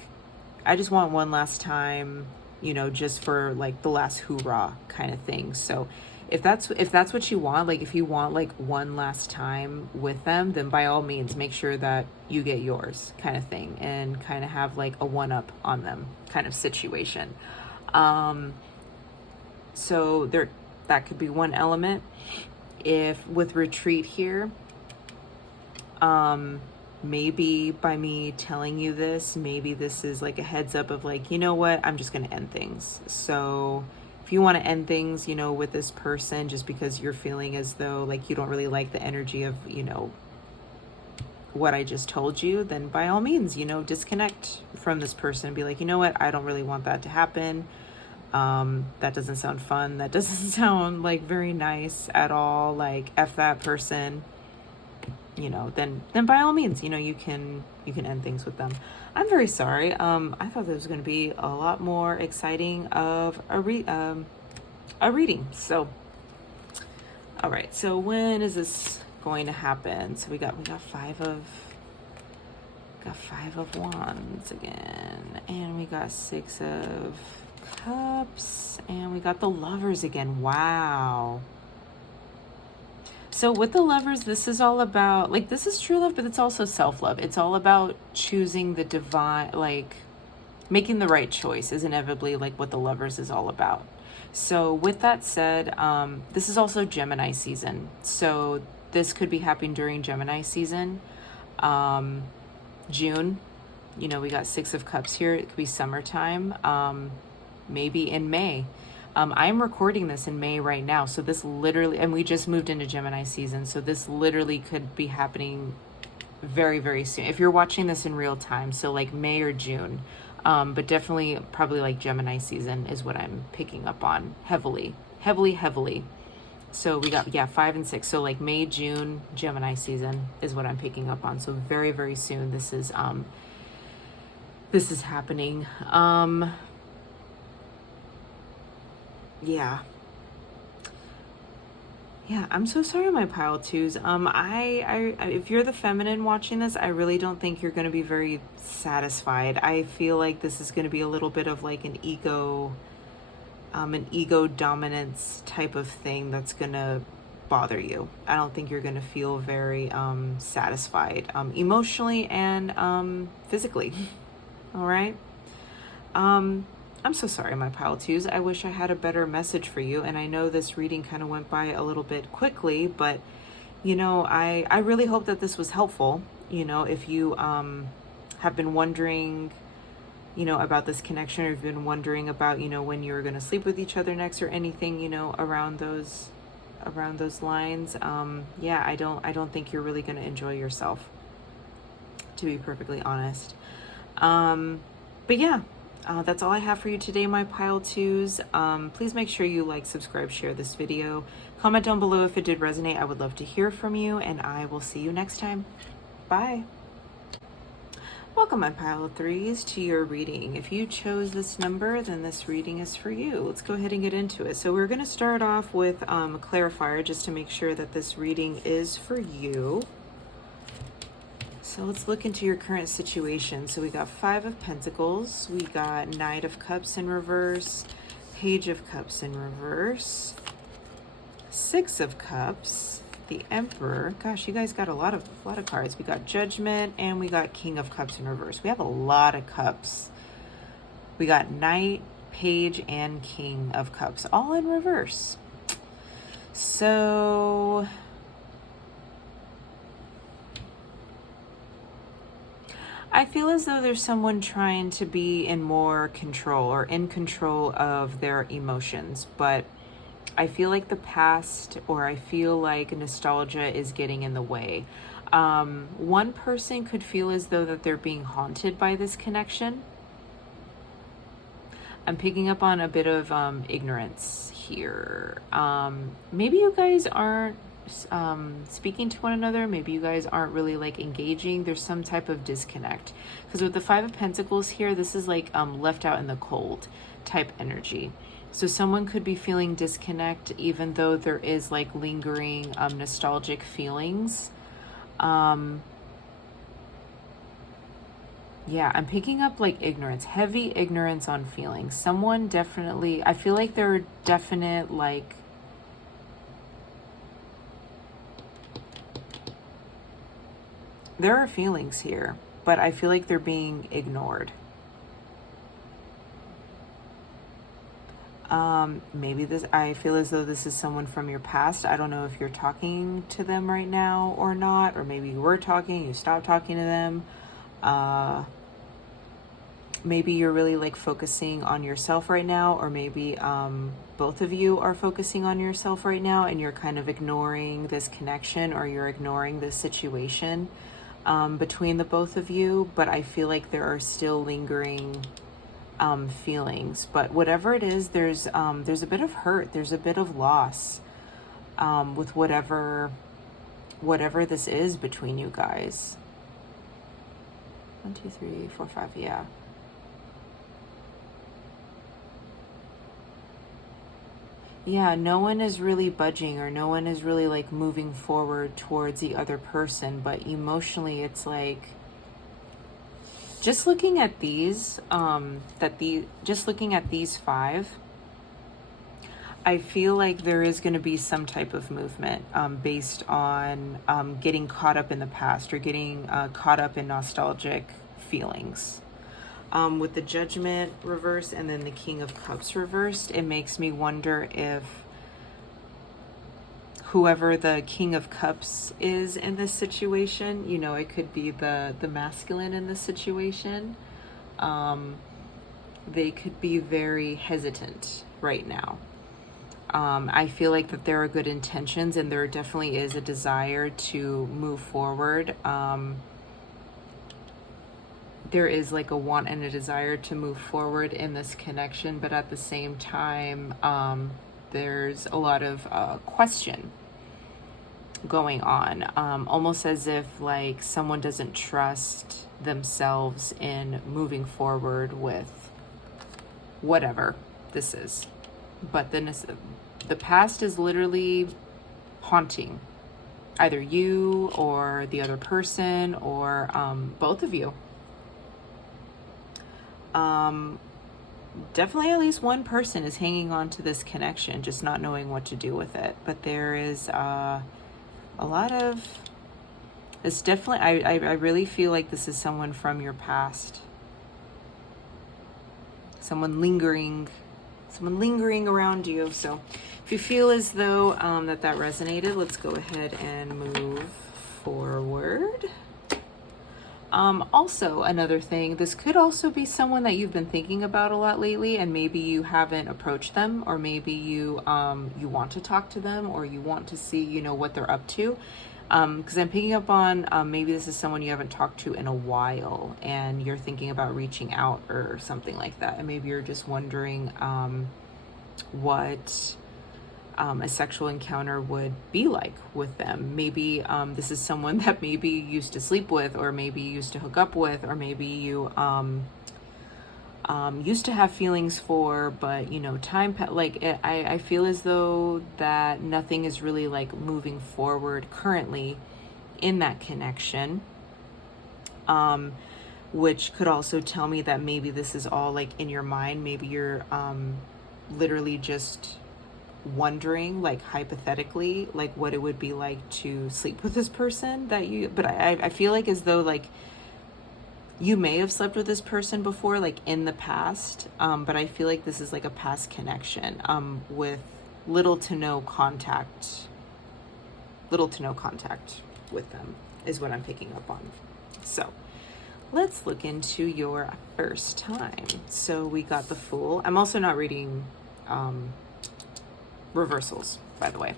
I just want one last time, you know, just for like the last hoorah kind of thing. So if that's what you want, like if you want like one last time with them, then by all means make sure that you get yours kind of thing, and kind of have like a one up on them kind of situation. So that could be one element. If with retreat here, maybe by me telling you this, maybe this is like a heads up of like, you know what, I'm just going to end things. So if you want to end things, you know, with this person, just because you're feeling as though like you don't really like the energy of, you know, what I just told you, then by all means, you know, disconnect from this person and be like, you know what, I don't really want that to happen. That doesn't sound fun. That doesn't sound like very nice at all. Like, F that person, you know, then by all means, you know, you can end things with them. I'm very sorry. I thought there was going to be a lot more exciting of a reading. So, all right. So when is this going to happen? So we got five of wands again, and we got 6 of cups, and we got the lovers again. Wow. So with the lovers, this is all about, like, this is true love, but it's also self-love. It's all about choosing the divine, like making the right choice is inevitably like what the lovers is all about. So with that said, this is also Gemini season. So this could be happening during Gemini season. June, you know, we got 6 of cups here. It could be summertime. Maybe in May. I'm recording this in May right now. So this literally, and we just moved into Gemini season. So this literally could be happening very, very soon. If you're watching this in real time, so like May or June, But definitely probably like Gemini season is what I'm picking up on heavily. So we got, yeah, 5 and 6. So like May, June, Gemini season is what I'm picking up on. So very, very soon this is happening. Yeah. Yeah, I'm so sorry, my pile twos. If you're the feminine watching this, I really don't think you're going to be very satisfied. I feel like this is going to be a little bit of like an ego dominance type of thing that's going to bother you. I don't think you're going to feel very satisfied emotionally and physically. All right. I'm so sorry, my pile twos. I wish I had a better message for you. And I know this reading kind of went by a little bit quickly, but you know, I really hope that this was helpful. You know, if you have been wondering, you know, about this connection, or you've been wondering about, you know, when you're going to sleep with each other next or anything, you know, around those lines. Yeah, I don't think you're really going to enjoy yourself, to be perfectly honest. But yeah, that's all I have for you today, my pile twos. Please make sure you like, subscribe, share this video. Comment down below if it did resonate. I would love to hear from you, and I will see you next time. Bye. Welcome, my pile threes, to your reading. If you chose this number, then this reading is for you. Let's go ahead and get into it. So we're going to start off with a clarifier just to make sure that this reading is for you. So let's look into your current situation. So we got 5 of Pentacles, we got Knight of Cups in reverse, Page of Cups in reverse, 6 of Cups, the Emperor. Gosh, you guys got a lot of cards. We got Judgment, and we got King of Cups in reverse. We have a lot of cups. We got Knight, Page, and King of Cups, all in reverse. So I feel as though there's someone trying to be in more control, or in control of their emotions, but I feel like the past, or I feel like nostalgia is getting in the way. One person could feel as though that they're being haunted by this connection. I'm picking up on a bit of ignorance here. Maybe you guys aren't speaking to one another. Maybe you guys aren't really like engaging. There's some type of disconnect, because with the 5 of Pentacles here, this is like left out in the cold type energy. So someone could be feeling disconnect, even though there is like lingering nostalgic feelings. Yeah, I'm picking up like ignorance, heavy ignorance on feelings. Someone definitely, I feel like there are definite like there are feelings here, but I feel like they're being ignored. Maybe this, I feel as though this is someone from your past. I don't know if you're talking to them right now or not, or maybe you were talking, you stopped talking to them. Maybe you're really like focusing on yourself right now, or maybe both of you are focusing on yourself right now, and you're kind of ignoring this connection, or you're ignoring this situation between the both of you. But I feel like there are still lingering feelings. But whatever it is, there's a bit of hurt, there's a bit of loss with whatever this is between you guys. 1, 2, 3, 4, 5, yeah. Yeah, no one is really budging, or no one is really like moving forward towards the other person, but emotionally it's like, just looking at these, just looking at these 5, I feel like there is going to be some type of movement based on getting caught up in the past, or getting caught up in nostalgic feelings. With the Judgment reverse and then the King of Cups reversed, it makes me wonder if whoever the King of Cups is in this situation, you know, it could be the masculine in this situation. They could be very hesitant right now. I feel like that there are good intentions, and there definitely is a desire to move forward. there is like a want and a desire to move forward in this connection, but at the same time, there's a lot of question going on, almost as if like someone doesn't trust themselves in moving forward with whatever this is. But then the past is literally haunting either you or the other person, or both of you. Definitely at least one person is hanging on to this connection, just not knowing what to do with it. But there is a lot of, it's definitely, I really feel like this is someone from your past. Someone lingering around you. So if you feel as though that resonated, let's go ahead and move forward. Also, another thing, this could also be someone that you've been thinking about a lot lately, and maybe you haven't approached them, or maybe you you want to talk to them, or you want to see, you know, what they're up to. Because I'm picking up on maybe this is someone you haven't talked to in a while, and you're thinking about reaching out or something like that. And maybe you're just wondering what a sexual encounter would be like with them. Maybe this is someone that maybe you used to sleep with, or maybe you used to hook up with, or maybe you used to have feelings for, but you know, I feel as though that nothing is really like moving forward currently in that connection, which could also tell me that maybe this is all like in your mind. Maybe you're literally just wondering, like hypothetically, like what it would be like to sleep with this person that you, but I feel like as though like you may have slept with this person before, like in the past, but I feel like this is like a past connection with little to no contact with them is what I'm picking up on. So let's look into your first time. So we got the Fool. I'm also not reading reversals, by the way.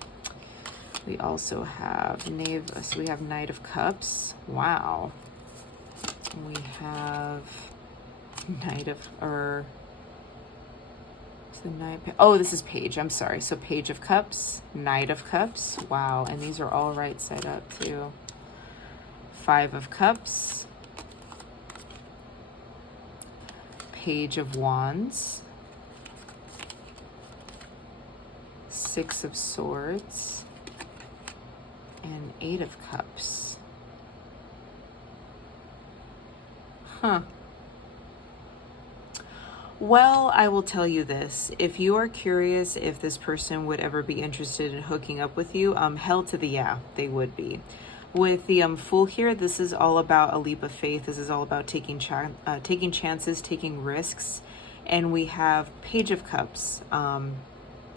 We also have so we have Knight of Cups. Wow. We have Knight of, this is Page. I'm sorry. So Page of Cups, Knight of Cups. Wow. And these are all right side up too. 5 of Cups, Page of Wands, 6 of Swords, and 8 of Cups. Huh. Well, I will tell you this. If you are curious if this person would ever be interested in hooking up with you, hell to the yeah, they would be. With the Fool here, this is all about a leap of faith. This is all about taking chances, taking risks. And we have Page of Cups,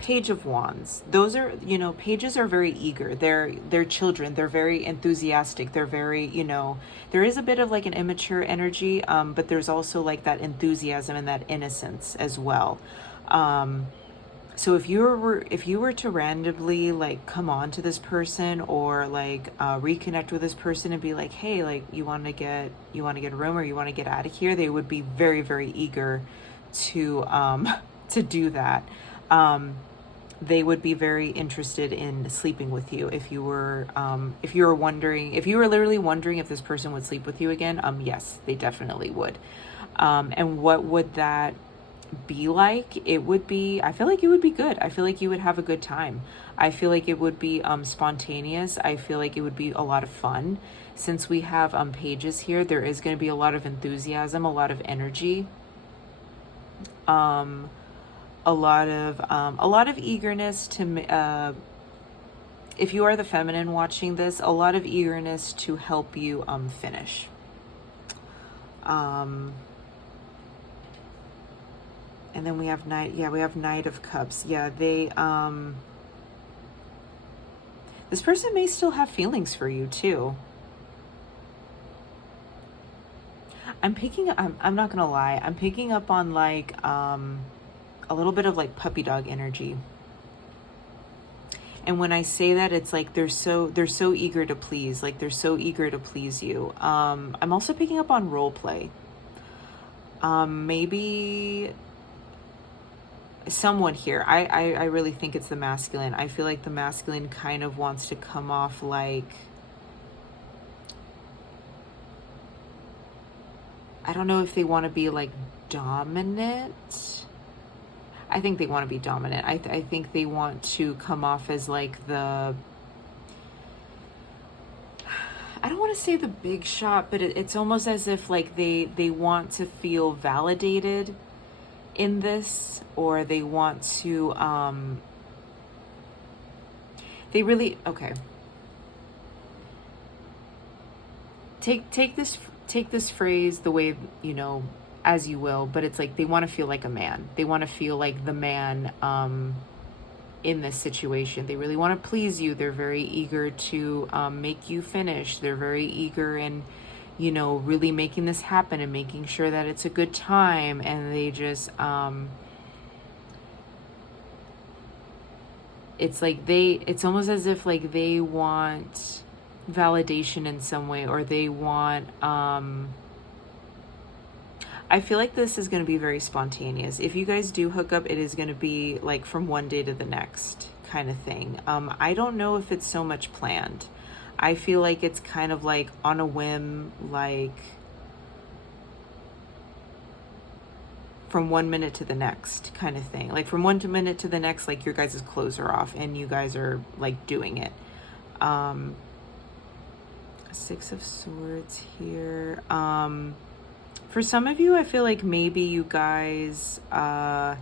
Page of Wands. Those are, you know, pages are very eager. They're children. They're very enthusiastic. They're very, you know, there is a bit of like an immature energy, but there's also like that enthusiasm and that innocence as well. So if you were to randomly like come on to this person, or like reconnect with this person and be like, hey, like you want to get a room, or you want to get out of here, they would be very, very eager to do that. They would be very interested in sleeping with you. If you were literally wondering if this person would sleep with you again, yes, they definitely would. And what would that be like? I feel like it would be good. I feel like you would have a good time. I feel like it would be `spontaneous. I feel like it would be a lot of fun. Since we have pages here, there is going to be a lot of enthusiasm, a lot of energy. A lot of eagerness to, if you are the feminine watching this, a lot of eagerness to help you finish. And then we have Knight of Cups. Yeah, they this person may still have feelings for you too. I'm not gonna lie, I'm picking up on like a little bit of like puppy dog energy. And when I say that, it's like they're so eager to please, like they're so eager to please you. I'm also picking up on role play. Maybe someone here, I really think it's the masculine. I feel like the masculine kind of wants to come off like, I don't know if they want to be like dominant. I think they want to be dominant. I think they want to come off as like the, I don't want to say the big shot, but it's almost as if like they want to feel validated in this, or they want to, they really, okay. Take this phrase the way, you know, as you will, but it's like they want to feel like a man. They want to feel like the man in this situation. They really want to please you. They're very eager to make you finish. They're very eager and, you know, really making this happen and making sure that it's a good time. And they just, it's like it's almost as if like they want validation in some way, or they want, I feel like this is going to be very spontaneous. If you guys do hook up, it is going to be like from one day to the next kind of thing. I don't know if it's so much planned. I feel like it's kind of like on a whim, like from 1 minute to the next kind of thing. Like from 1 minute to the next, like your guys' clothes are off and you guys are like doing it. Six of Swords here. For some of you, I feel like maybe you guys like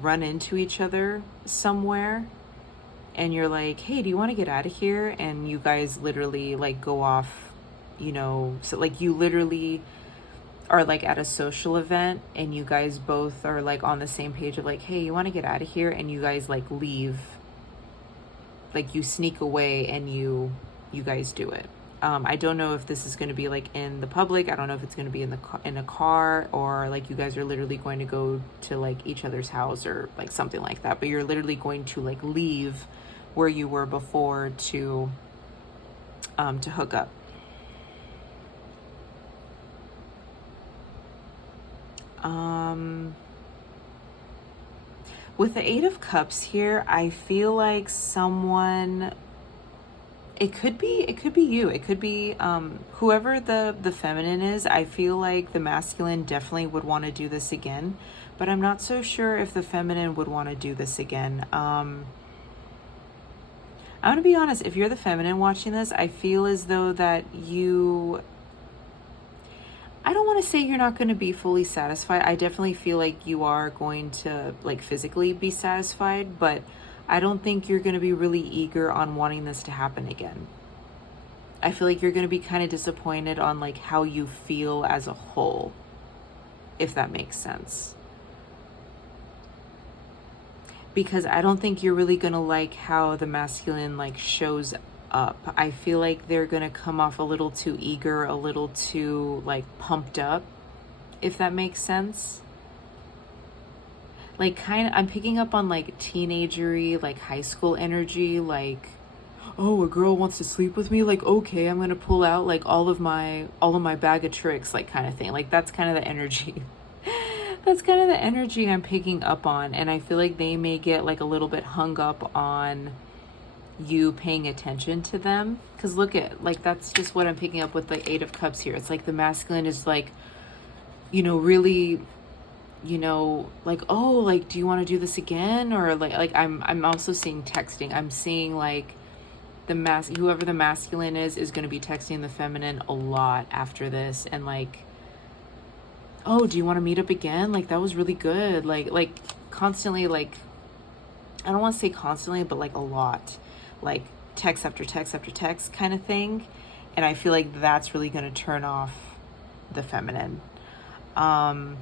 run into each other somewhere and you're like, hey, do you want to get out of here? And you guys literally like go off, you know, so like you literally are like at a social event and you guys both are like on the same page of like, hey, you want to get out of here? And you guys like leave, like you sneak away and you guys do it. I don't know if this is going to be like in the public. I don't know if it's going to be in a car, or like you guys are literally going to go to like each other's house or like something like that. But you're literally going to like leave where you were before to hook up. With the Eight of Cups here, I feel like someone, it could be you. It could be whoever the feminine is. I feel like the masculine definitely would want to do this again, but I'm not so sure if the feminine would want to do this again. I'm going to be honest, if you're the feminine watching this, I feel as though that you, I don't want to say you're not going to be fully satisfied. I definitely feel like you are going to like physically be satisfied, but I don't think you're going to be really eager on wanting this to happen again. I feel like you're going to be kind of disappointed on like how you feel as a whole, if that makes sense. Because I don't think you're really going to like how the masculine like shows up. I feel like they're going to come off a little too eager, a little too like pumped up, if that makes sense. Like kind of, I'm picking up on like teenagery, like high school energy, like, oh, a girl wants to sleep with me, like, okay, I'm gonna pull out like all of my bag of tricks, like kind of thing. Like that's kind of the energy. That's kind of the energy I'm picking up on, and I feel like they may get like a little bit hung up on you paying attention to them. Because look at, like, that's just what I'm picking up with the Eight of Cups here. It's like the masculine is like, you know, really, you know, like, oh, like, do you want to do this again? Or like I'm also seeing texting. I'm seeing like whoever the masculine is going to be texting the feminine a lot after this, and like, oh, do you want to meet up again? Like, that was really good. Like constantly, like, I don't want to say constantly, but like a lot, like text after text after text kind of thing. And I feel like that's really going to turn off the feminine. I'm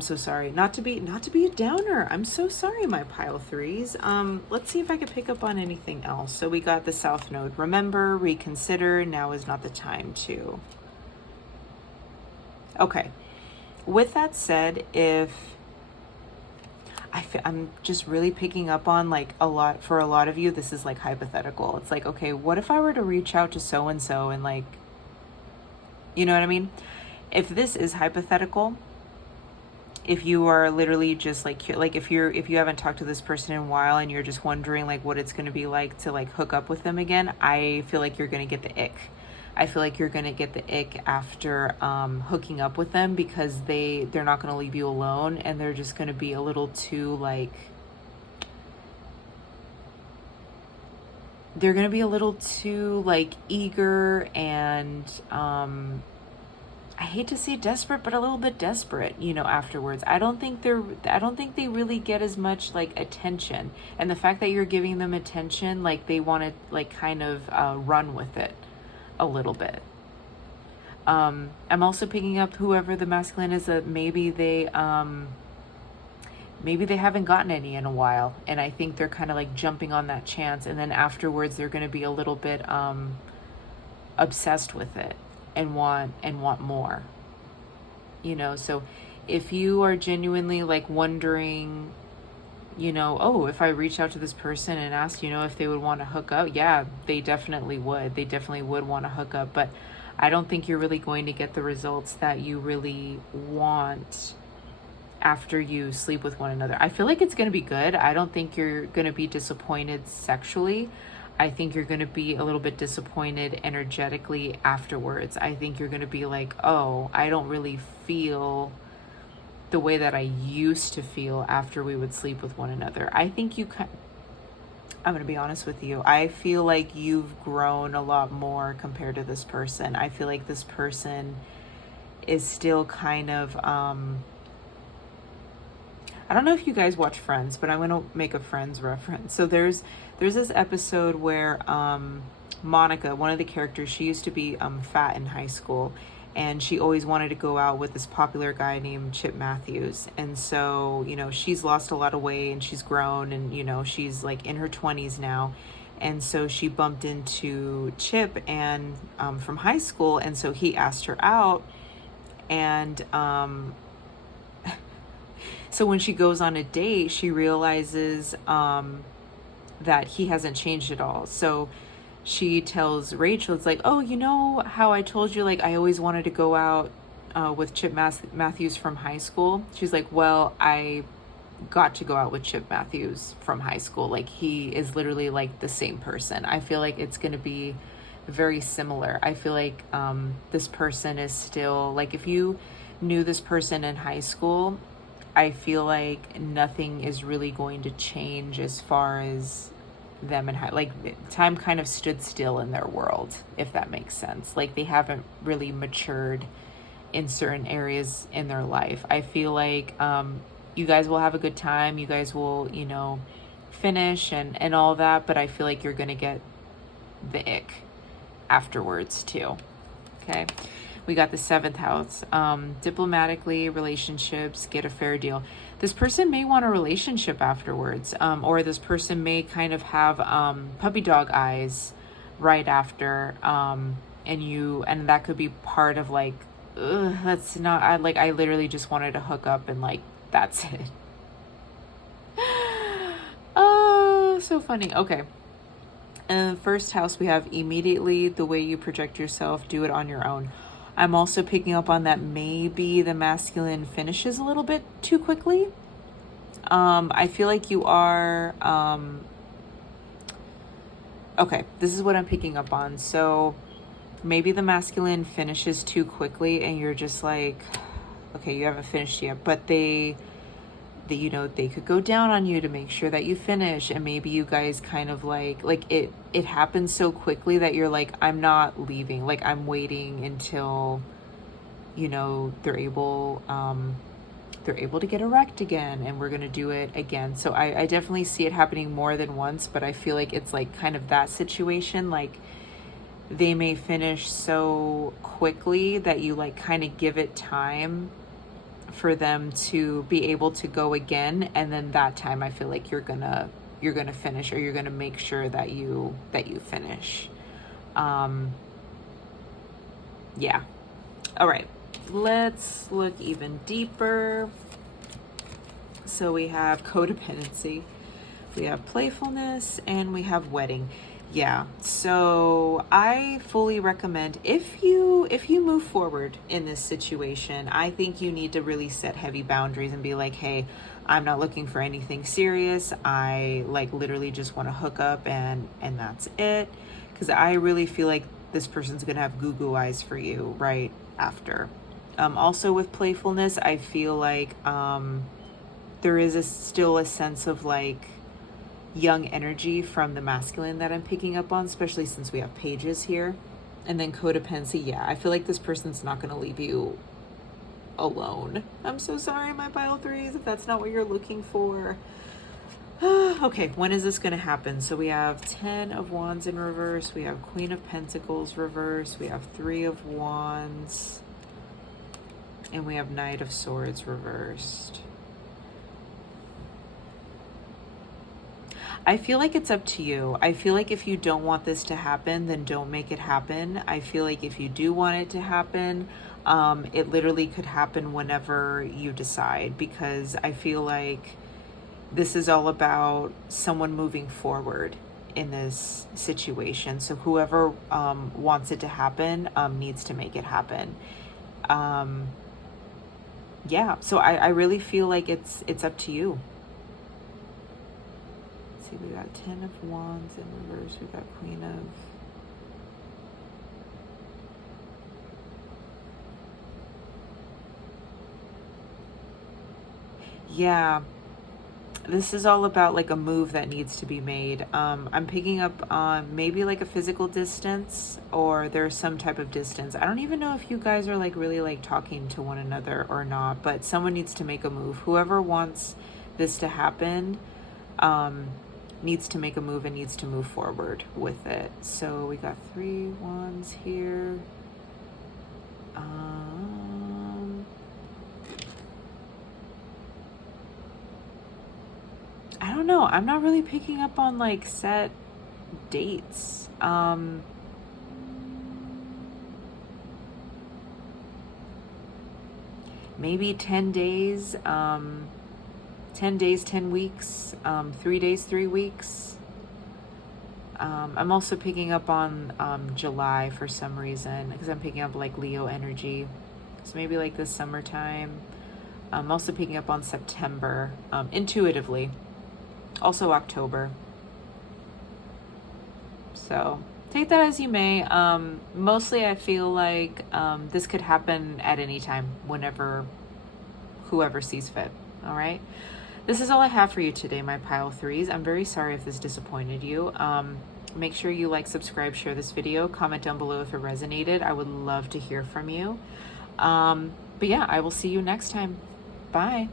so sorry. Not to be a downer. I'm so sorry, my pile threes. Let's see if I could pick up on anything else. So we got the South Node. Remember, reconsider. Now is not the time to. Okay. With that said, I'm just really picking up on like for a lot of you, this is like hypothetical. It's like, okay, what if I were to reach out to so-and-so and like You know what I mean? If this is hypothetical, if you are literally just like if you haven't talked to this person in a while and you're just wondering like what it's going to be like to like hook up with them again, I feel like you're going to get the ick. I feel like you're going to get the ick after hooking up with them, because they're not going to leave you alone, and they're just going to be a little too like, they're going to be a little too like eager and I hate to say desperate, but a little bit desperate, you know, afterwards. I don't think they really get as much like attention. And the fact that you're giving them attention, like they want to like kind of run with it a little bit. I'm also picking up whoever the masculine is, that maybe they haven't gotten any in a while, and I think they're kind of like jumping on that chance, and then afterwards they're going to be a little bit obsessed with it and want more, you know. So if you are genuinely like wondering, you know, oh, if I reach out to this person and ask, you know, if they would want to hook up, yeah, they definitely would want to hook up, but I don't think you're really going to get the results that you really want after you sleep with one another. I feel like it's going to be good. I don't think you're going to be disappointed sexually. I think you're going to be a little bit disappointed energetically afterwards. I think you're going to be like, oh, I don't really feel the way that I used to feel after we would sleep with one another. I think I'm going to be honest with you. I feel like you've grown a lot more compared to this person. I feel like this person is still kind of, I don't know if you guys watch Friends, but I'm going to make a Friends reference. So there's this episode where Monica, one of the characters, she used to be fat in high school, and she always wanted to go out with this popular guy named Chip Matthews. And so, you know, she's lost a lot of weight and she's grown, and, you know, she's like in her 20s now. And so she bumped into Chip and from high school, and so he asked her out, and so when she goes on a date, she realizes that he hasn't changed at all. So she tells Rachel, it's like, oh, you know how I told you, like, I always wanted to go out with Chip Matthews from high school? She's like, well, I got to go out with Chip Matthews from high school. Like, he is literally like the same person. I feel like it's going to be very similar. I feel like this person is still, like, if you knew this person in high school, I feel like nothing is really going to change as far as them and like time kind of stood still in their world, if that makes sense. Like, they haven't really matured in certain areas in their life. I feel like you guys will have a good time. You guys will, you know, finish and all that, but I feel like you're gonna get the ick afterwards too. Okay. We got the 7th house, diplomatically, relationships, get a fair deal. This person may want a relationship afterwards, or this person may kind of have puppy dog eyes right after, and that could be part of like, that's not, I literally just wanted to hook up and like, that's it. Oh, so funny. Okay. In the 1st house, we have immediately, the way you project yourself, do it on your own. I'm also picking up on that maybe the masculine finishes a little bit too quickly. I feel like you are, okay, this is what I'm picking up on. So maybe the masculine finishes too quickly and you're just like, okay, you haven't finished yet, but they you know, they could go down on you to make sure that you finish, and maybe you guys kind of like it happens so quickly that you're like, I'm not leaving, like I'm waiting until, you know, they're able to get erect again, and we're gonna do it again. So I definitely see it happening more than once, but I feel like it's like kind of that situation, like they may finish so quickly that you like kind of give it time for them to be able to go again, and then that time I feel like you're gonna finish, or you're gonna make sure that you finish. Yeah. All right, let's look even deeper. So we have codependency, we have playfulness, and we have wedding. Yeah, so I fully recommend if you move forward in this situation, I think you need to really set heavy boundaries and be like, hey, I'm not looking for anything serious. I like literally just want to hook up and that's it. Because I really feel like this person's gonna have goo eyes for you right after. Also with playfulness, I feel like there is still a sense of like young energy from the masculine that I'm picking up on, especially since we have pages here. And then codependency, yeah, I feel like this person's not going to leave you alone. I'm so sorry, my pile threes, if that's not what you're looking for. Okay, when is this going to happen? So we have 10 of Wands in reverse, we have Queen of Pentacles reverse, we have 3 of Wands, and we have Knight of Swords reversed. I feel like it's up to you. I feel like if you don't want this to happen, then don't make it happen. I feel like if you do want it to happen, it literally could happen whenever you decide, because I feel like this is all about someone moving forward in this situation. So whoever wants it to happen needs to make it happen. Yeah, so I really feel like it's up to you. See, we got 10 of Wands in reverse, we got Queen of... Yeah, this is all about like a move that needs to be made. I'm picking up on maybe like a physical distance, or there's some type of distance. I don't even know if you guys are like really like talking to one another or not, but someone needs to make a move. Whoever wants this to happen, needs to make a move and needs to move forward with it. So we got 3 Wands here. I don't know. I'm not really picking up on like set dates. Maybe 10 days. 10 days, 10 weeks, 3 days, 3 weeks. I'm also picking up on July for some reason, because I'm picking up like Leo energy. So maybe like this summertime. I'm also picking up on September, intuitively. Also October. So take that as you may. Mostly I feel like this could happen at any time, whenever, whoever sees fit. All right. This is all I have for you today, my pile threes. I'm very sorry if this disappointed you. Make sure you like, subscribe, share this video, comment down below if it resonated. I would love to hear from you. But yeah, I will see you next time. Bye.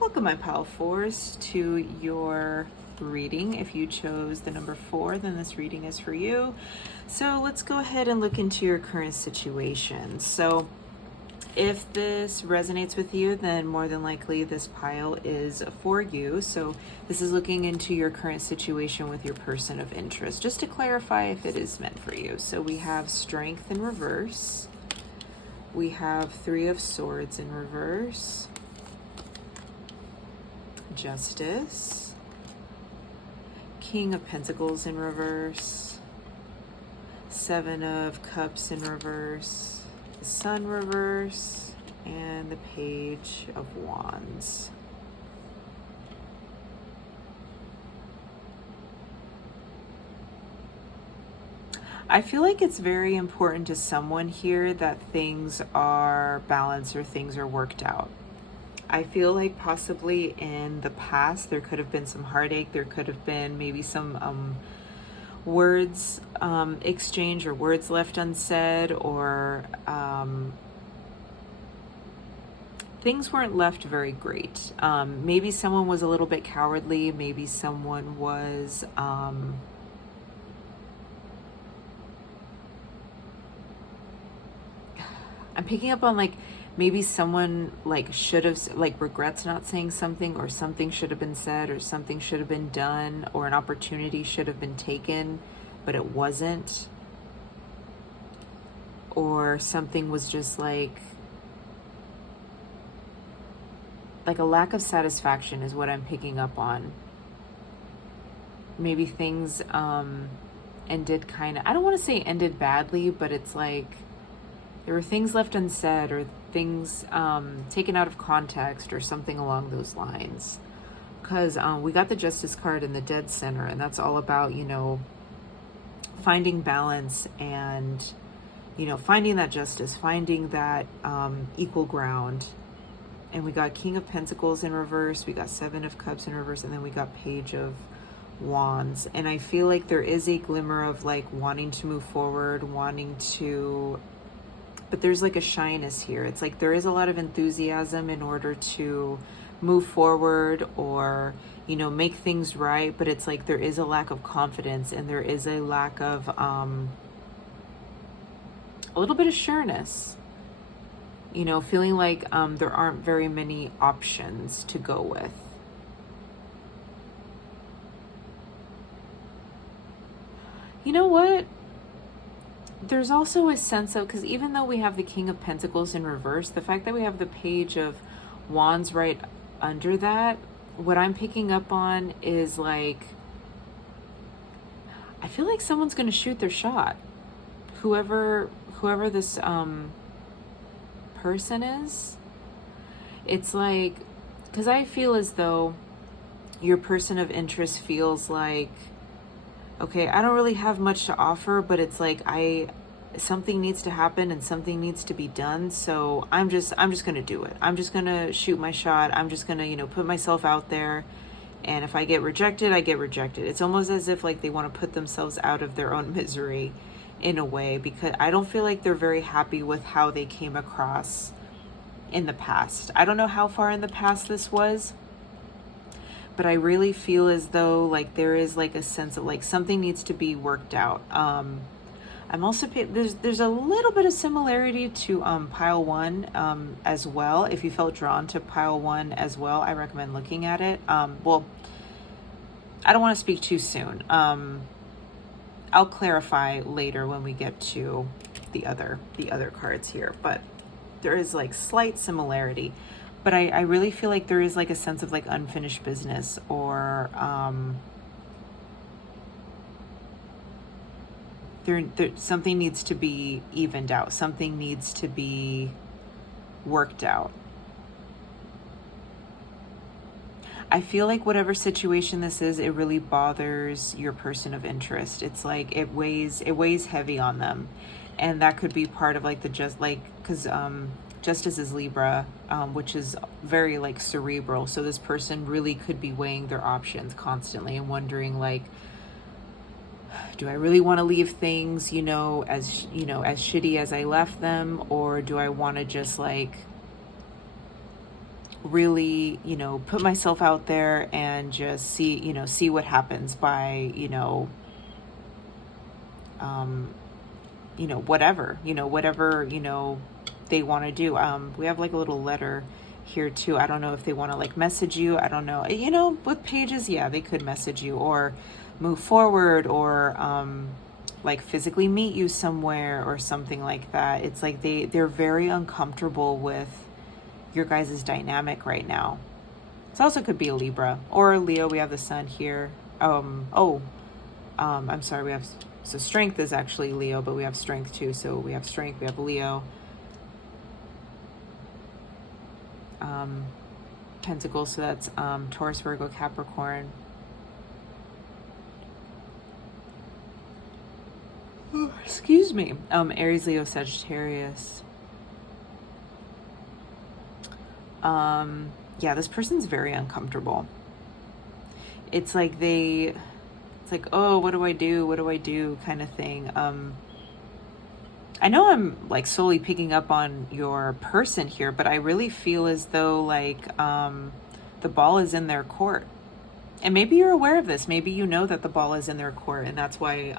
Welcome, my pile fours, to your reading. If you chose the number 4, then this reading is for you. So let's go ahead and look into your current situation. So if this resonates with you, then more than likely this pile is for you. So this is looking into your current situation with your person of interest, just to clarify if it is meant for you. So we have Strength in reverse. We have 3 of Swords in reverse. Justice. King of Pentacles in reverse. 7 of Cups in reverse. The Sun reverse, and the Page of Wands. I feel like it's very important to someone here that things are balanced or things are worked out. I feel like possibly in the past there could have been some heartache, there could have been maybe some words exchange, or words left unsaid, or things weren't left very great. Maybe someone was a little bit cowardly, maybe someone was I'm picking up on like maybe someone like should have, like, regrets not saying something, or something should have been said, or something should have been done, or an opportunity should have been taken but it wasn't, or something was just like a lack of satisfaction is what I'm picking up on. maybe things ended kind of, I don't want to say ended badly, but it's like there were things left unsaid or things taken out of context or something along those lines. Because we got the Justice card in the dead center, and that's all about, you know, finding balance and, you know, finding that justice, finding that equal ground. And we got King of Pentacles in reverse, we got Seven of Cups in reverse, and then we got Page of Wands. And I feel like there is a glimmer of like wanting to move forward, wanting to, but there's like a shyness here. It's like there is a lot of enthusiasm in order to move forward or, you know, make things right, but it's like there is a lack of confidence and there is a lack of a little bit of sureness, you know, feeling like there aren't very many options to go with. You know what? There's also a sense of, because even though we have the King of Pentacles in reverse, the fact that we have the Page of Wands right under that, what I'm picking up on is like, I feel like someone's going to shoot their shot. Whoever this person is. It's like, because I feel as though your person of interest feels like, okay, I don't really have much to offer, but it's like something needs to happen and something needs to be done. So I'm just going to do it. I'm just going to shoot my shot. I'm just going to, you know, put myself out there. And if I get rejected, I get rejected. It's almost as if like they want to put themselves out of their own misery in a way, because I don't feel like they're very happy with how they came across in the past. I don't know how far in the past this was, but I really feel as though like there is like a sense of like something needs to be worked out. I'm also there's a little bit of similarity to pile one as well. If you felt drawn to pile one as well, I recommend looking at it. Well, I don't want to speak too soon. I'll clarify later when we get to the other cards here, but there is like slight similarity. But I really feel like there is like a sense of like unfinished business, or there something needs to be evened out. Something needs to be worked out. I feel like whatever situation this is, it really bothers your person of interest. It's like it weighs heavy on them, and that could be part of like the because Justice is Libra, which is very like cerebral. So this person really could be weighing their options constantly and wondering like, do I really want to leave things, you know, as shitty as I left them, or do I want to just like really, you know, put myself out there and just see what happens by, whatever they want to do. We have like a little letter here too. I don't know if they want to like message you. I don't know. With pages, yeah, they could message you or move forward or like physically meet you somewhere or something like that. It's like they're very uncomfortable with your guys' dynamic right now. This also could be a Libra or a Leo. We have the sun here. I'm sorry, we have, so strength is actually Leo, but we have strength too. So we have strength, we have Leo. Pentacles, so that's Taurus, Virgo, Capricorn. Excuse me. Aries, Leo, Sagittarius. Yeah, this person's very uncomfortable. It's like oh, what do I do kind of thing. I know I'm like solely picking up on your person here, but I really feel as though like the ball is in their court. And maybe you're aware of this. Maybe you know that the ball is in their court, and that's why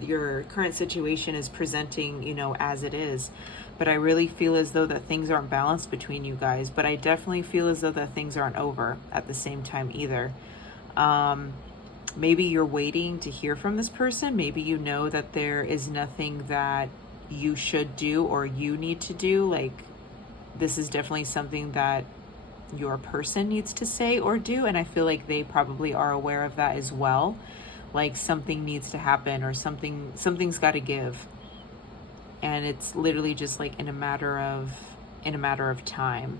your current situation is presenting, as it is. But I really feel as though that things aren't balanced between you guys. But I definitely feel as though that things aren't over at the same time either. Maybe you're waiting to hear from this person. Maybe you know that there is nothing that you should do or you need to do. Like, this is definitely something that your person needs to say or do. And I feel like they probably are aware of that as well. Like something needs to happen, or something's got to give. And it's literally just like in a matter of time.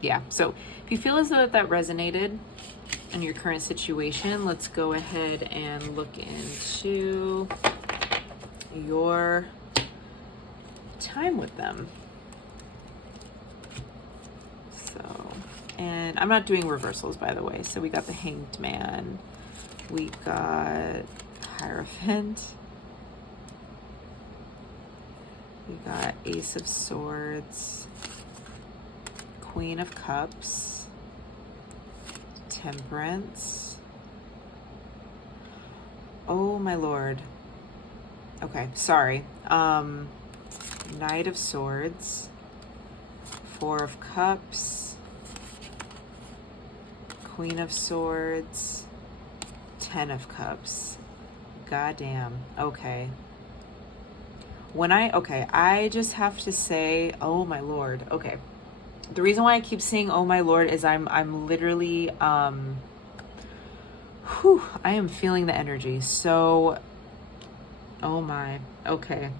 Yeah, so if you feel as though that resonated in your current situation, let's go ahead and look into your time with them. So, and I'm not doing reversals, by the way. So we got the Hanged Man, we got Hierophant, we got Ace of Swords, Queen of Cups, Temperance. Oh my lord. Okay, sorry. Knight of Swords, Four of Cups, Queen of Swords, Ten of Cups. Goddamn. Okay. I just have to say, oh my lord. Okay. The reason why I keep saying oh my lord is I'm literally I am feeling the energy. So oh my, okay.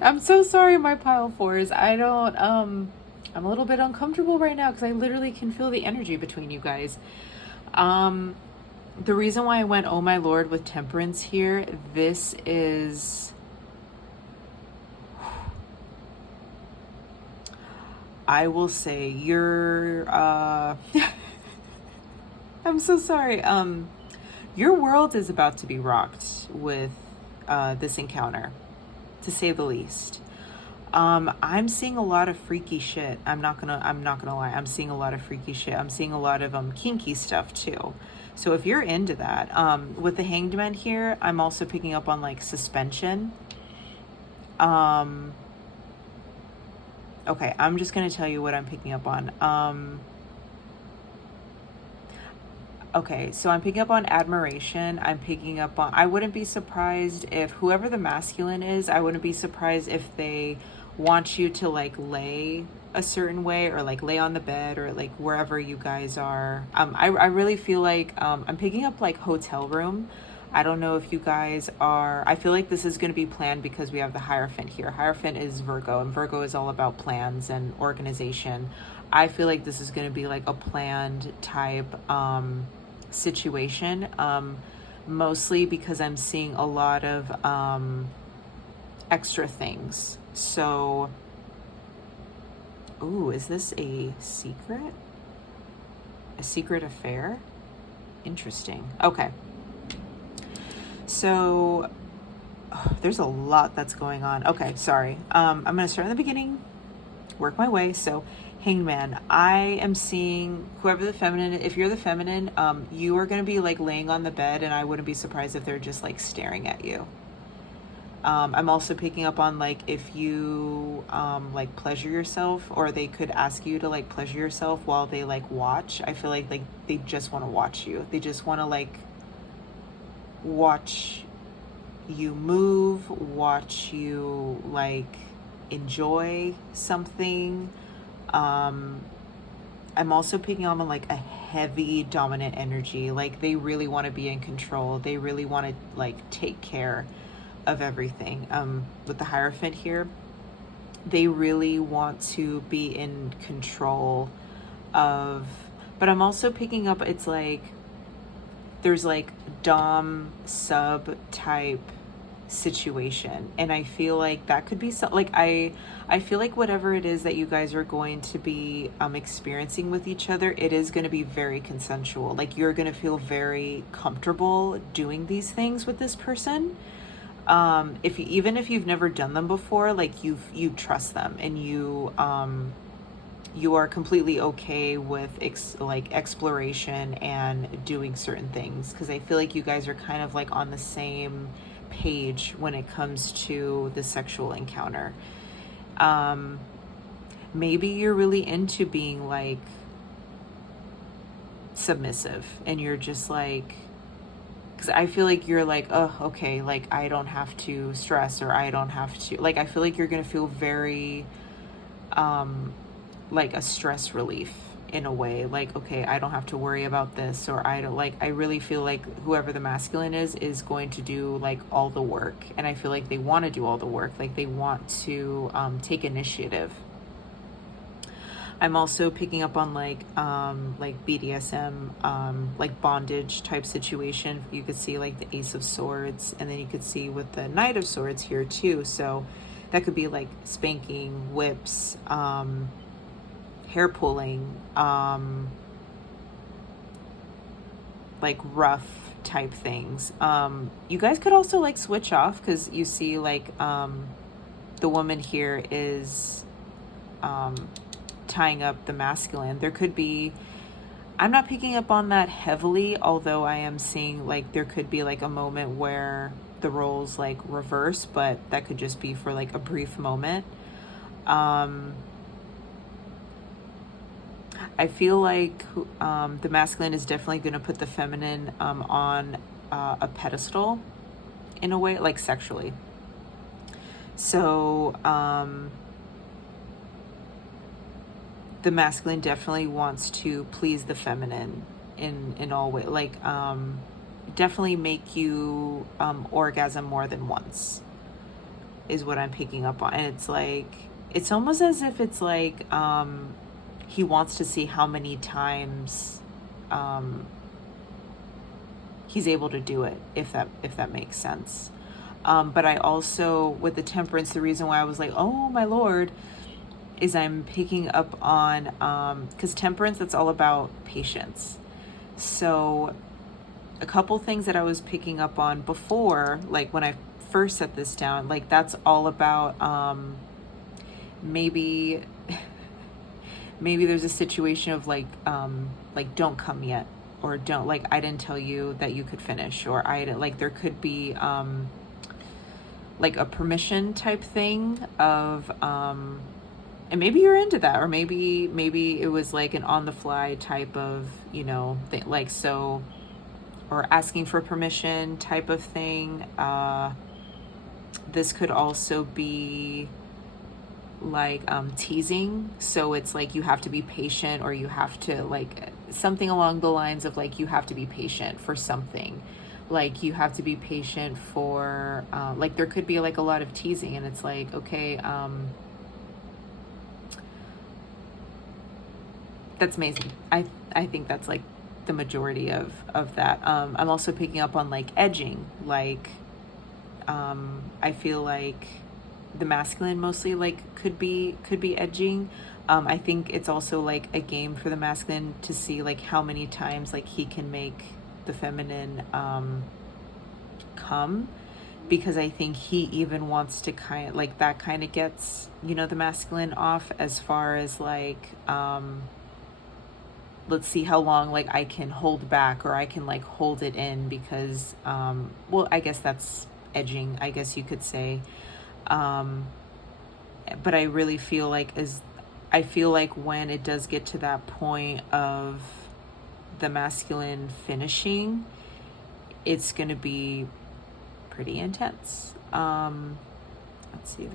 I'm so sorry, my pile fours. I don't I'm a little bit uncomfortable right now because I literally can feel the energy between you guys. The reason why I went oh my lord with Temperance here, this is, I will say you're I'm so sorry. Your world is about to be rocked with this encounter, to say the least. I'm seeing a lot of freaky shit. I'm not gonna lie. I'm seeing a lot of freaky shit. I'm seeing a lot of kinky stuff too. So if you're into that, with the Hanged Man here, I'm also picking up on like suspension. Okay, I'm just gonna tell you what I'm picking up on. Okay, so I'm picking up on admiration. I'm picking up on, I wouldn't be surprised if whoever the masculine is, I wouldn't be surprised if they want you to like lay a certain way, or like lay on the bed, or like wherever you guys are. I really feel like I'm picking up like hotel room. I don't know if you guys are, I feel like this is going to be planned because we have the Hierophant here. Hierophant is Virgo, and Virgo is all about plans and organization. I feel like this is going to be like a planned type situation, mostly because I'm seeing a lot of extra things. So, ooh, is this a secret? A secret affair? Interesting. Okay. So, there's a lot that's going on. Okay, sorry. I'm going to start in the beginning, work my way. So, Hanged Man, I am seeing whoever the feminine, if you're the feminine, you are going to be like laying on the bed, and I wouldn't be surprised if they're just like staring at you. I'm also picking up on like if you like pleasure yourself, or they could ask you to like pleasure yourself while they like watch. I feel like they just want to watch you. They just want to like watch you move, watch you like enjoy something. I'm also picking up on like a heavy dominant energy. Like they really want to be in control. They really want to like take care of everything. With the Hierophant here, they really want to be in control of, but I'm also picking up, it's like there's like dom sub type situation, and I feel like that could be so, like I feel like whatever it is that you guys are going to be experiencing with each other, it is going to be very consensual. Like you're going to feel very comfortable doing these things with this person. If you, even if you've never done them before, like you trust them, and you are completely okay with like exploration and doing certain things, because I feel like you guys are kind of like on the same page when it comes to the sexual encounter. Maybe you're really into being like submissive, and you're just like, because I feel like you're like, oh, okay, like I don't have to stress, or I don't have to, like, I feel like you're gonna feel very like a stress relief in a way, like, okay, I don't have to worry about this, or I don't, like, I really feel like whoever the masculine is going to do like all the work, and I feel like they want to do all the work, like they want to take initiative. I'm also picking up on like BDSM, like bondage type situation. You could see like the Ace of Swords, and then you could see with the Knight of Swords here too. So that could be like spanking, whips, hair pulling, like rough type things. You guys could also like switch off, because you see like the woman here is tying up the masculine. There could be, I'm not picking up on that heavily, although I am seeing like there could be like a moment where the roles like reverse, but that could just be for like a brief moment. I feel like the masculine is definitely going to put the feminine on a pedestal in a way, like sexually. So the masculine definitely wants to please the feminine in all ways, like definitely make you orgasm more than once is what I'm picking up on. And it's like, it's almost as if it's like he wants to see how many times he's able to do it, if that makes sense. But I also, with the temperance, the reason why I was like, oh my lord, is I'm picking up on, because temperance, that's all about patience. So a couple things that I was picking up on before, like when I first set this down, like that's all about maybe there's a situation of like don't come yet, or don't, like, I didn't tell you that you could finish, or I didn't, like, there could be like a permission type thing of and maybe you're into that, or maybe it was like an on the fly type of, you know, thing, like, so, or asking for permission type of thing. This could also be like teasing, so it's like you have to be patient, or you have to, like, something along the lines of like you have to be patient for something, like you have to be patient for like there could be like a lot of teasing, and it's like, okay, that's amazing. I think that's like the majority of that. I'm also picking up on like edging, like I feel like the masculine mostly like could be edging. I think it's also like a game for the masculine to see like how many times like he can make the feminine come, because I think he even wants to kind of like, that kind of gets, you know, the masculine off, as far as like let's see how long like I can hold back, or I can like hold it in, because well, I guess that's edging, I guess you could say. But I really feel like I feel like when it does get to that point of the masculine finishing, it's going to be pretty intense. Let's see,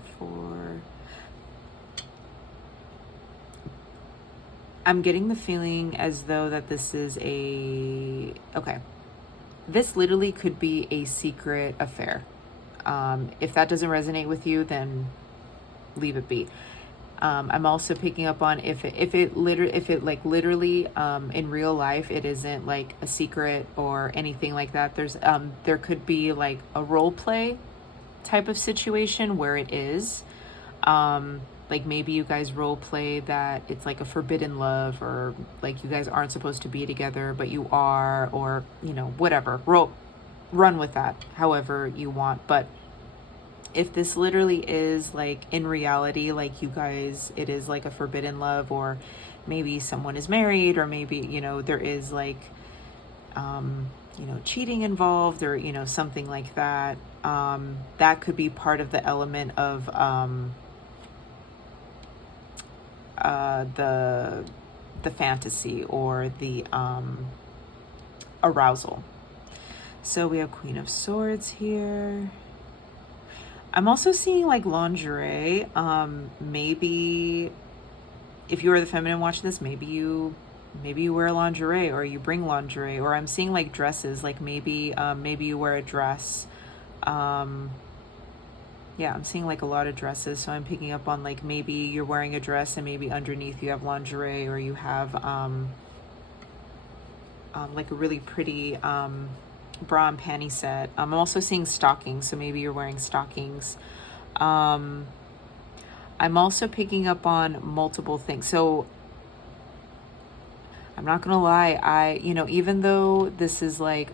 I'm getting the feeling as though that this is okay, this literally could be a secret affair. If that doesn't resonate with you, then leave it be. I'm also picking up on if it literally in real life it isn't like a secret or anything like that. There could be like a role play type of situation where it is like maybe you guys role play that it's like a forbidden love, or like you guys aren't supposed to be together but you are, or, you know, whatever, run with that however you want. But if this literally is like in reality, like you guys, it is like a forbidden love, or maybe someone is married, or maybe, you know, there is like you know, cheating involved, or, you know, something like that, that could be part of the element of the fantasy, or the arousal. So we have Queen of Swords here. I'm also seeing like lingerie. Maybe if you are the feminine watching this, maybe you wear lingerie, or you bring lingerie, or I'm seeing like dresses, like maybe you wear a dress. Yeah, I'm seeing like a lot of dresses, so I'm picking up on like maybe you're wearing a dress and maybe underneath you have lingerie, or you have like a really pretty bra and panty set. I'm also seeing stockings, so maybe you're wearing stockings. I'm also picking up on multiple things. So I'm not gonna lie, even though this is like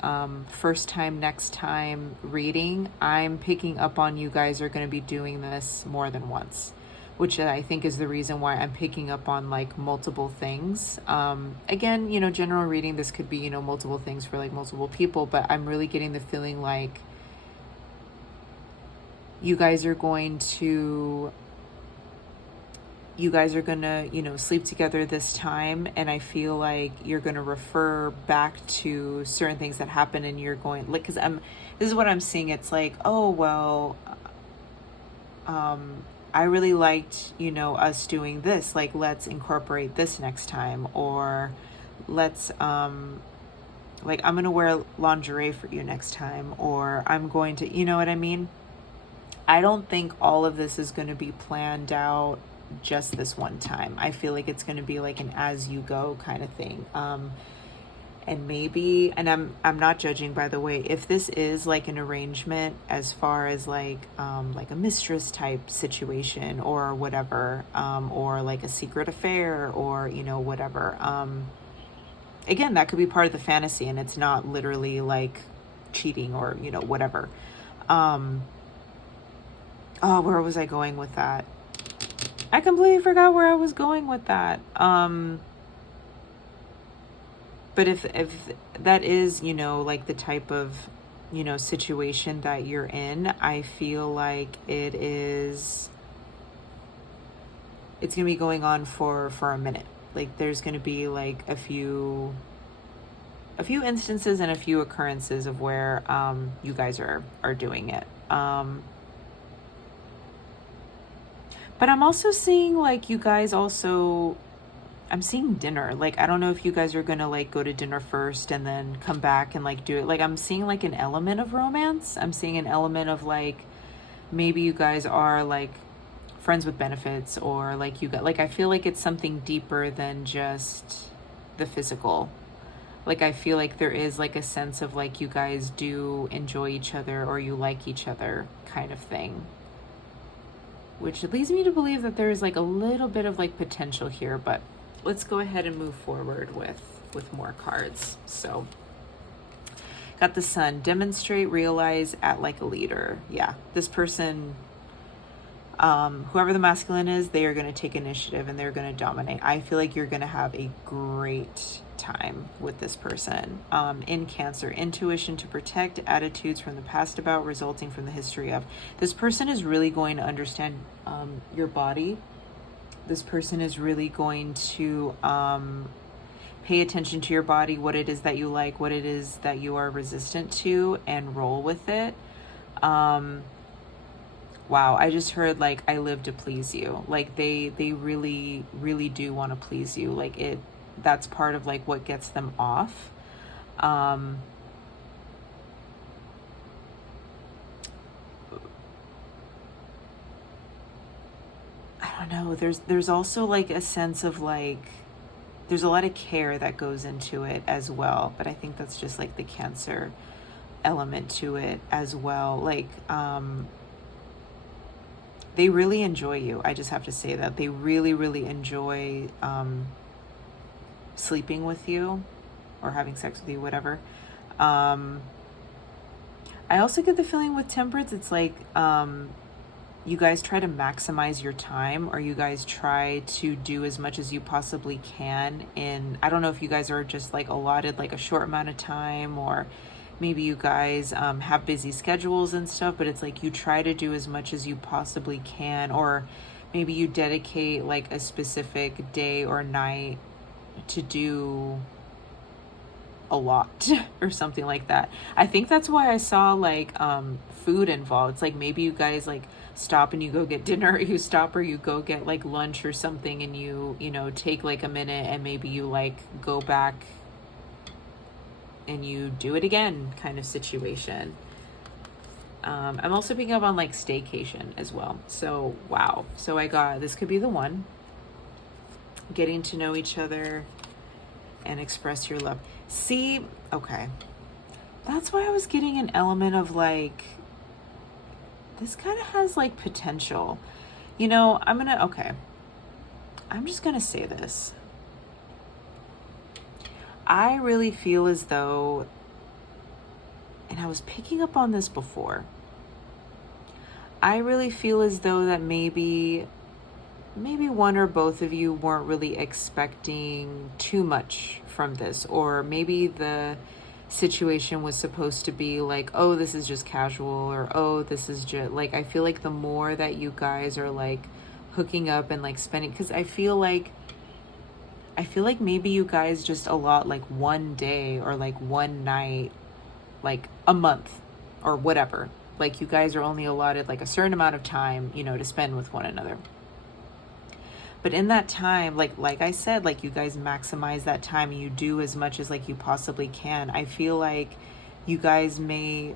first time, next time reading, I'm picking up on you guys are gonna be doing this more than once, which I think is the reason why I'm picking up on like multiple things. Again, general reading, this could be, multiple things for like multiple people, but I'm really getting the feeling like you guys are gonna, sleep together this time. And I feel like you're gonna refer back to certain things that happen, and you're going like, this is what I'm seeing. It's like, oh, well, I really liked, us doing this, like, let's incorporate this next time, or let's, like, I'm going to wear lingerie for you next time, or I'm going to, you know what I mean? I don't think all of this is going to be planned out just this one time. I feel like it's going to be like an as you go kind of thing. And maybe, and I'm not judging, by the way, if this is like an arrangement as far as like a mistress type situation or whatever, or like a secret affair, or, whatever. Again, that could be part of the fantasy, and it's not literally like cheating or, whatever. Oh, where was I going with that? I completely forgot where I was going with that. But if that is, like the type of, situation that you're in, I feel like it's going to be going on for a minute. Like there's going to be like a few instances and a few occurrences of where you guys are doing it. But I'm also seeing like you guys also, I'm seeing dinner. Like, I don't know if you guys are going to like go to dinner first and then come back and like do it. Like, I'm seeing like an element of romance. I'm seeing an element of like, maybe you guys are like friends with benefits, or like you got, like, I feel like it's something deeper than just the physical. Like, I feel like there is like a sense of like you guys do enjoy each other, or you like each other kind of thing. Which leads me to believe that there is like a little bit of like potential here, but let's go ahead and move forward with more cards. So got the Sun. Demonstrate, realize, act like a leader. Yeah, this person, whoever the masculine is, they are going to take initiative and they're going to dominate. I feel like you're going to have a great time with this person. In Cancer, intuition to protect, attitudes from the past about, resulting from the history of. This person is really going to understand your body. This person is really going to pay attention to your body, what it is that you like, what it is that you are resistant to, and roll with it. Wow, I just heard like, I live to please you. Like they really, really do want to please you. Like that's part of like what gets them off. I don't know. There's also like a sense of like, there's a lot of care that goes into it as well. But I think that's just like the Cancer element to it as well. Like, they really enjoy you. I just have to say that they really, really enjoy sleeping with you or having sex with you, whatever. I also get the feeling with Temperance, it's like you guys try to maximize your time, or you guys try to do as much as you possibly can in, I don't know if you guys are just like allotted like a short amount of time, or maybe you guys have busy schedules and stuff, but it's like you try to do as much as you possibly can, or maybe you dedicate like a specific day or night to do a lot or something like that. I think that's why I saw like food involved. It's like maybe you guys like stop and you go get dinner, or you stop or you go get like lunch or something, and you know, take like a minute and maybe you like go back and you do it again kind of situation. I'm also picking up on like staycation as well. So wow. So I got, this could be the one. Getting to know each other and express your love. See, okay. That's why I was getting an element of like, this kind of has like potential. You know, I'm just gonna say this. I really feel as though, and I was picking up on this before, I really feel as though that maybe one or both of you weren't really expecting too much from this, or maybe the situation was supposed to be like, oh, this is just casual, or oh, this is just like, I feel like the more that you guys are like hooking up and like spending, because I feel like maybe you guys just a lot like one day or like one night, like a month or whatever. Like you guys are only allotted like a certain amount of time, you know, to spend with one another. But in that time, like I said, like you guys maximize that time and you do as much as like you possibly can. I feel like you guys may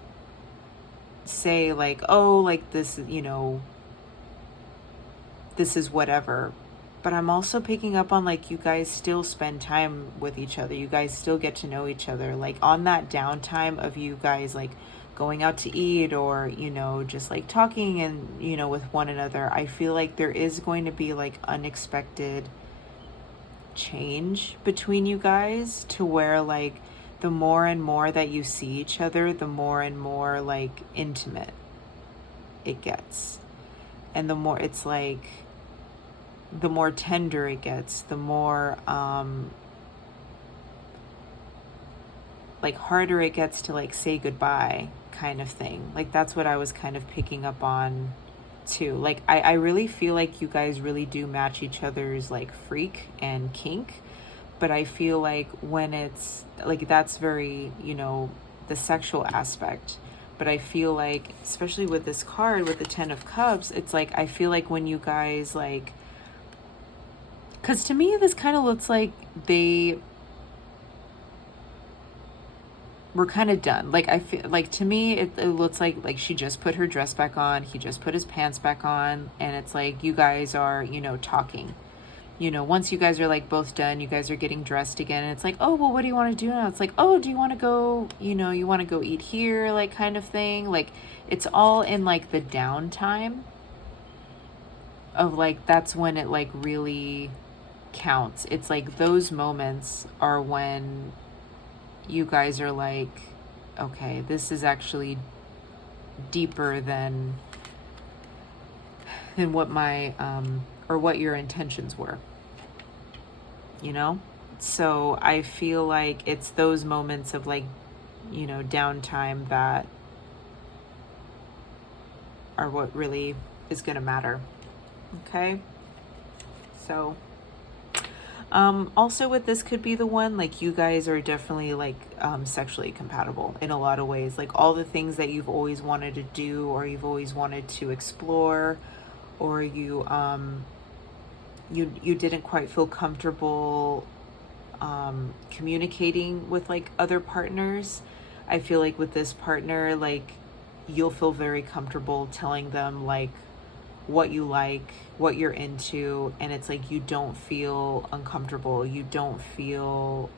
say like, oh, like this, you know, this is whatever. But I'm also picking up on like you guys still spend time with each other. You guys still get to know each other. Like on that downtime of you guys like going out to eat, or, you know, just like talking and, you know, with one another, I feel like there is going to be like unexpected change between you guys, to where like the more and more that you see each other, the more and more like intimate it gets. And the more it's like, the more tender it gets, the more like harder it gets to like say goodbye kind of thing. Like that's what I was kind of picking up on too. Like I really feel like you guys really do match each other's like freak and kink, but I feel like when it's like, that's very, you know, the sexual aspect. But I feel like, especially with this card with the 10 of Cups, it's like, I feel like when you guys like, because to me this kind of looks like they we're kind of done. Like I feel like, to me it looks like she just put her dress back on, he just put his pants back on, and it's like you guys are, you know, talking. You know, once you guys are like both done, you guys are getting dressed again, and it's like, oh, well, what do you want to do now? It's like, oh, do you want to go, you know, you want to go eat here, like kind of thing. Like it's all in like the downtime of like, that's when it like really counts. It's like those moments are when you guys are like, okay, this is actually deeper than what my or what your intentions were, you know? So I feel like it's those moments of like, you know, downtime that are what really is going to matter. Okay? So also with this could be the one, like you guys are definitely like sexually compatible in a lot of ways. Like all the things that you've always wanted to do, or you've always wanted to explore, or you didn't quite feel comfortable communicating with like other partners. I feel like with this partner, like you'll feel very comfortable telling them like what you like, what you're into, and it's like you don't feel uncomfortable. You don't feel,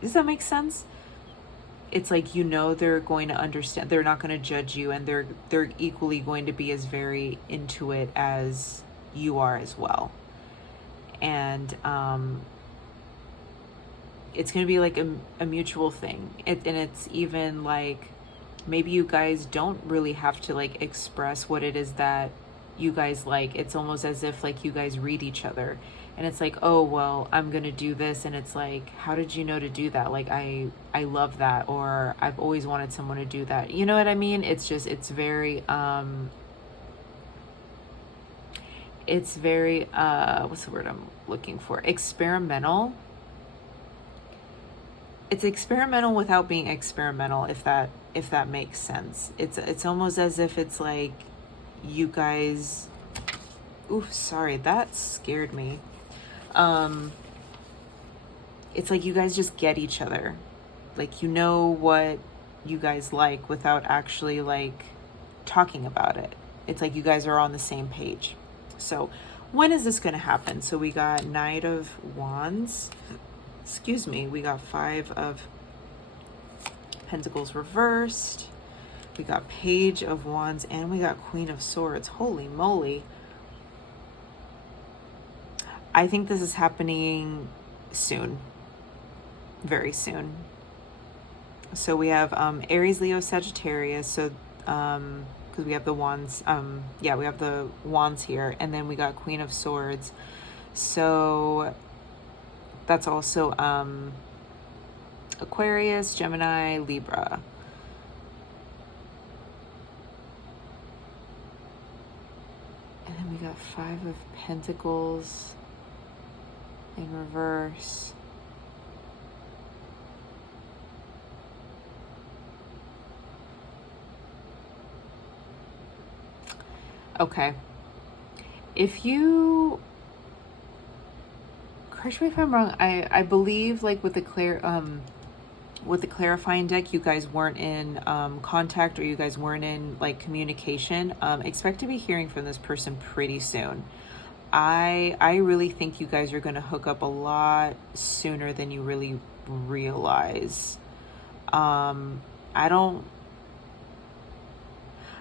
does that make sense? It's like, you know, they're going to understand, they're not going to judge you, and they're equally going to be as very into it as you are as well. And it's going to be like a mutual thing. And it's even like, maybe you guys don't really have to like express what it is that you guys like. It's almost as if like you guys read each other, and it's like, oh, well, I'm gonna do this, and it's like, how did you know to do that? Like I love that, or I've always wanted someone to do that. You know what I mean? It's just, it's very what's the word I'm looking for? Experimental. it's experimental without being experimental, if that makes sense. It's almost as if it's like you guys, oof, sorry, that scared me. It's like you guys just get each other. Like, you know what you guys like without actually like talking about it. It's like you guys are on the same page. So when is this going to happen? So we got Knight of Wands. Excuse me. We got Five of Pentacles reversed. We got Page of Wands, and we got Queen of Swords. Holy moly. I think this is happening soon. Very soon. So we have Aries, Leo, Sagittarius. So because we have the wands, we have the wands here, and then we got Queen of Swords. So that's also Aquarius, Gemini, Libra. And then we got Five of Pentacles in reverse. Okay. If you, correct me if I'm wrong, I believe like with the clarifying deck, you guys weren't in contact, or you guys weren't in like communication. Expect to be hearing from this person pretty soon. I really think you guys are going to hook up a lot sooner than you really realize.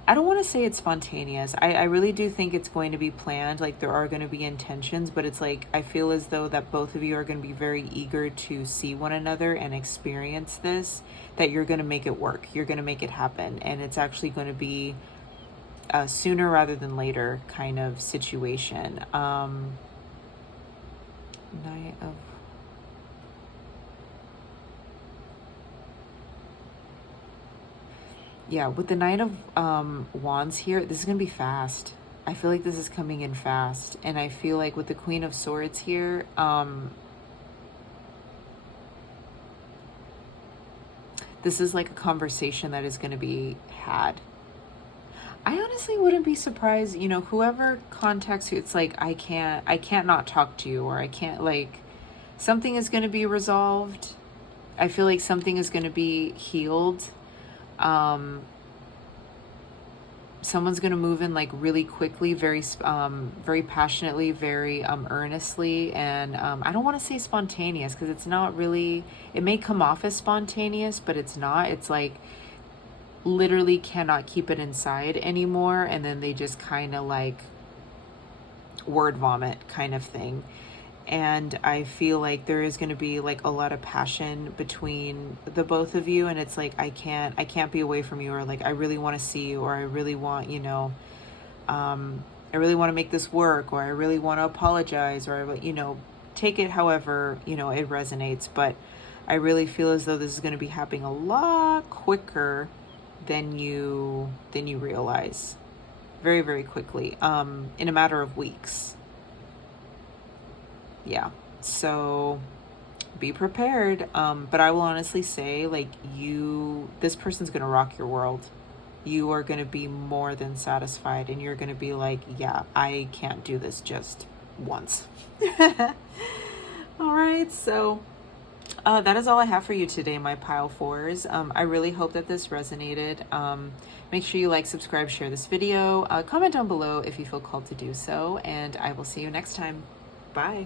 I don't want to say it's spontaneous. I really do think it's going to be planned. Like, there are going to be intentions, but it's like, I feel as though that both of you are going to be very eager to see one another and experience this, that you're going to make it work. You're going to make it happen. And it's actually going to be a sooner rather than later kind of situation. Knight of... Yeah, with the Knight of Wands here, this is going to be fast. I feel like this is coming in fast. And I feel like with the Queen of Swords here, this is like a conversation that is going to be had. I honestly wouldn't be surprised, you know, whoever contacts you, it's like, I can't not talk to you, or I can't, like, something is going to be resolved. I feel like something is going to be healed. Someone's going to move in like really quickly, very passionately, very earnestly. And I don't want to say spontaneous, because it's not really, it may come off as spontaneous, but it's not. It's like literally cannot keep it inside anymore, and then they just kind of like word vomit kind of thing. And I feel like there is going to be like a lot of passion between the both of you, and it's like, I can't be away from you, or like, I really want to see you, or I really want, you know, I really want to make this work, or I really want to apologize, or, you know, take it however, you know, it resonates. But I really feel as though this is going to be happening a lot quicker than you realize. Very, very quickly, in a matter of weeks. Yeah, so be prepared. But I will honestly say, like, this person's going to rock your world. You are going to be more than satisfied, and you're going to be like, yeah, I can't do this just once. All right, so that is all I have for you today, my pile fours. I really hope that this resonated. Make sure you like, subscribe, share this video, comment down below if you feel called to do so, and I will see you next time. Bye.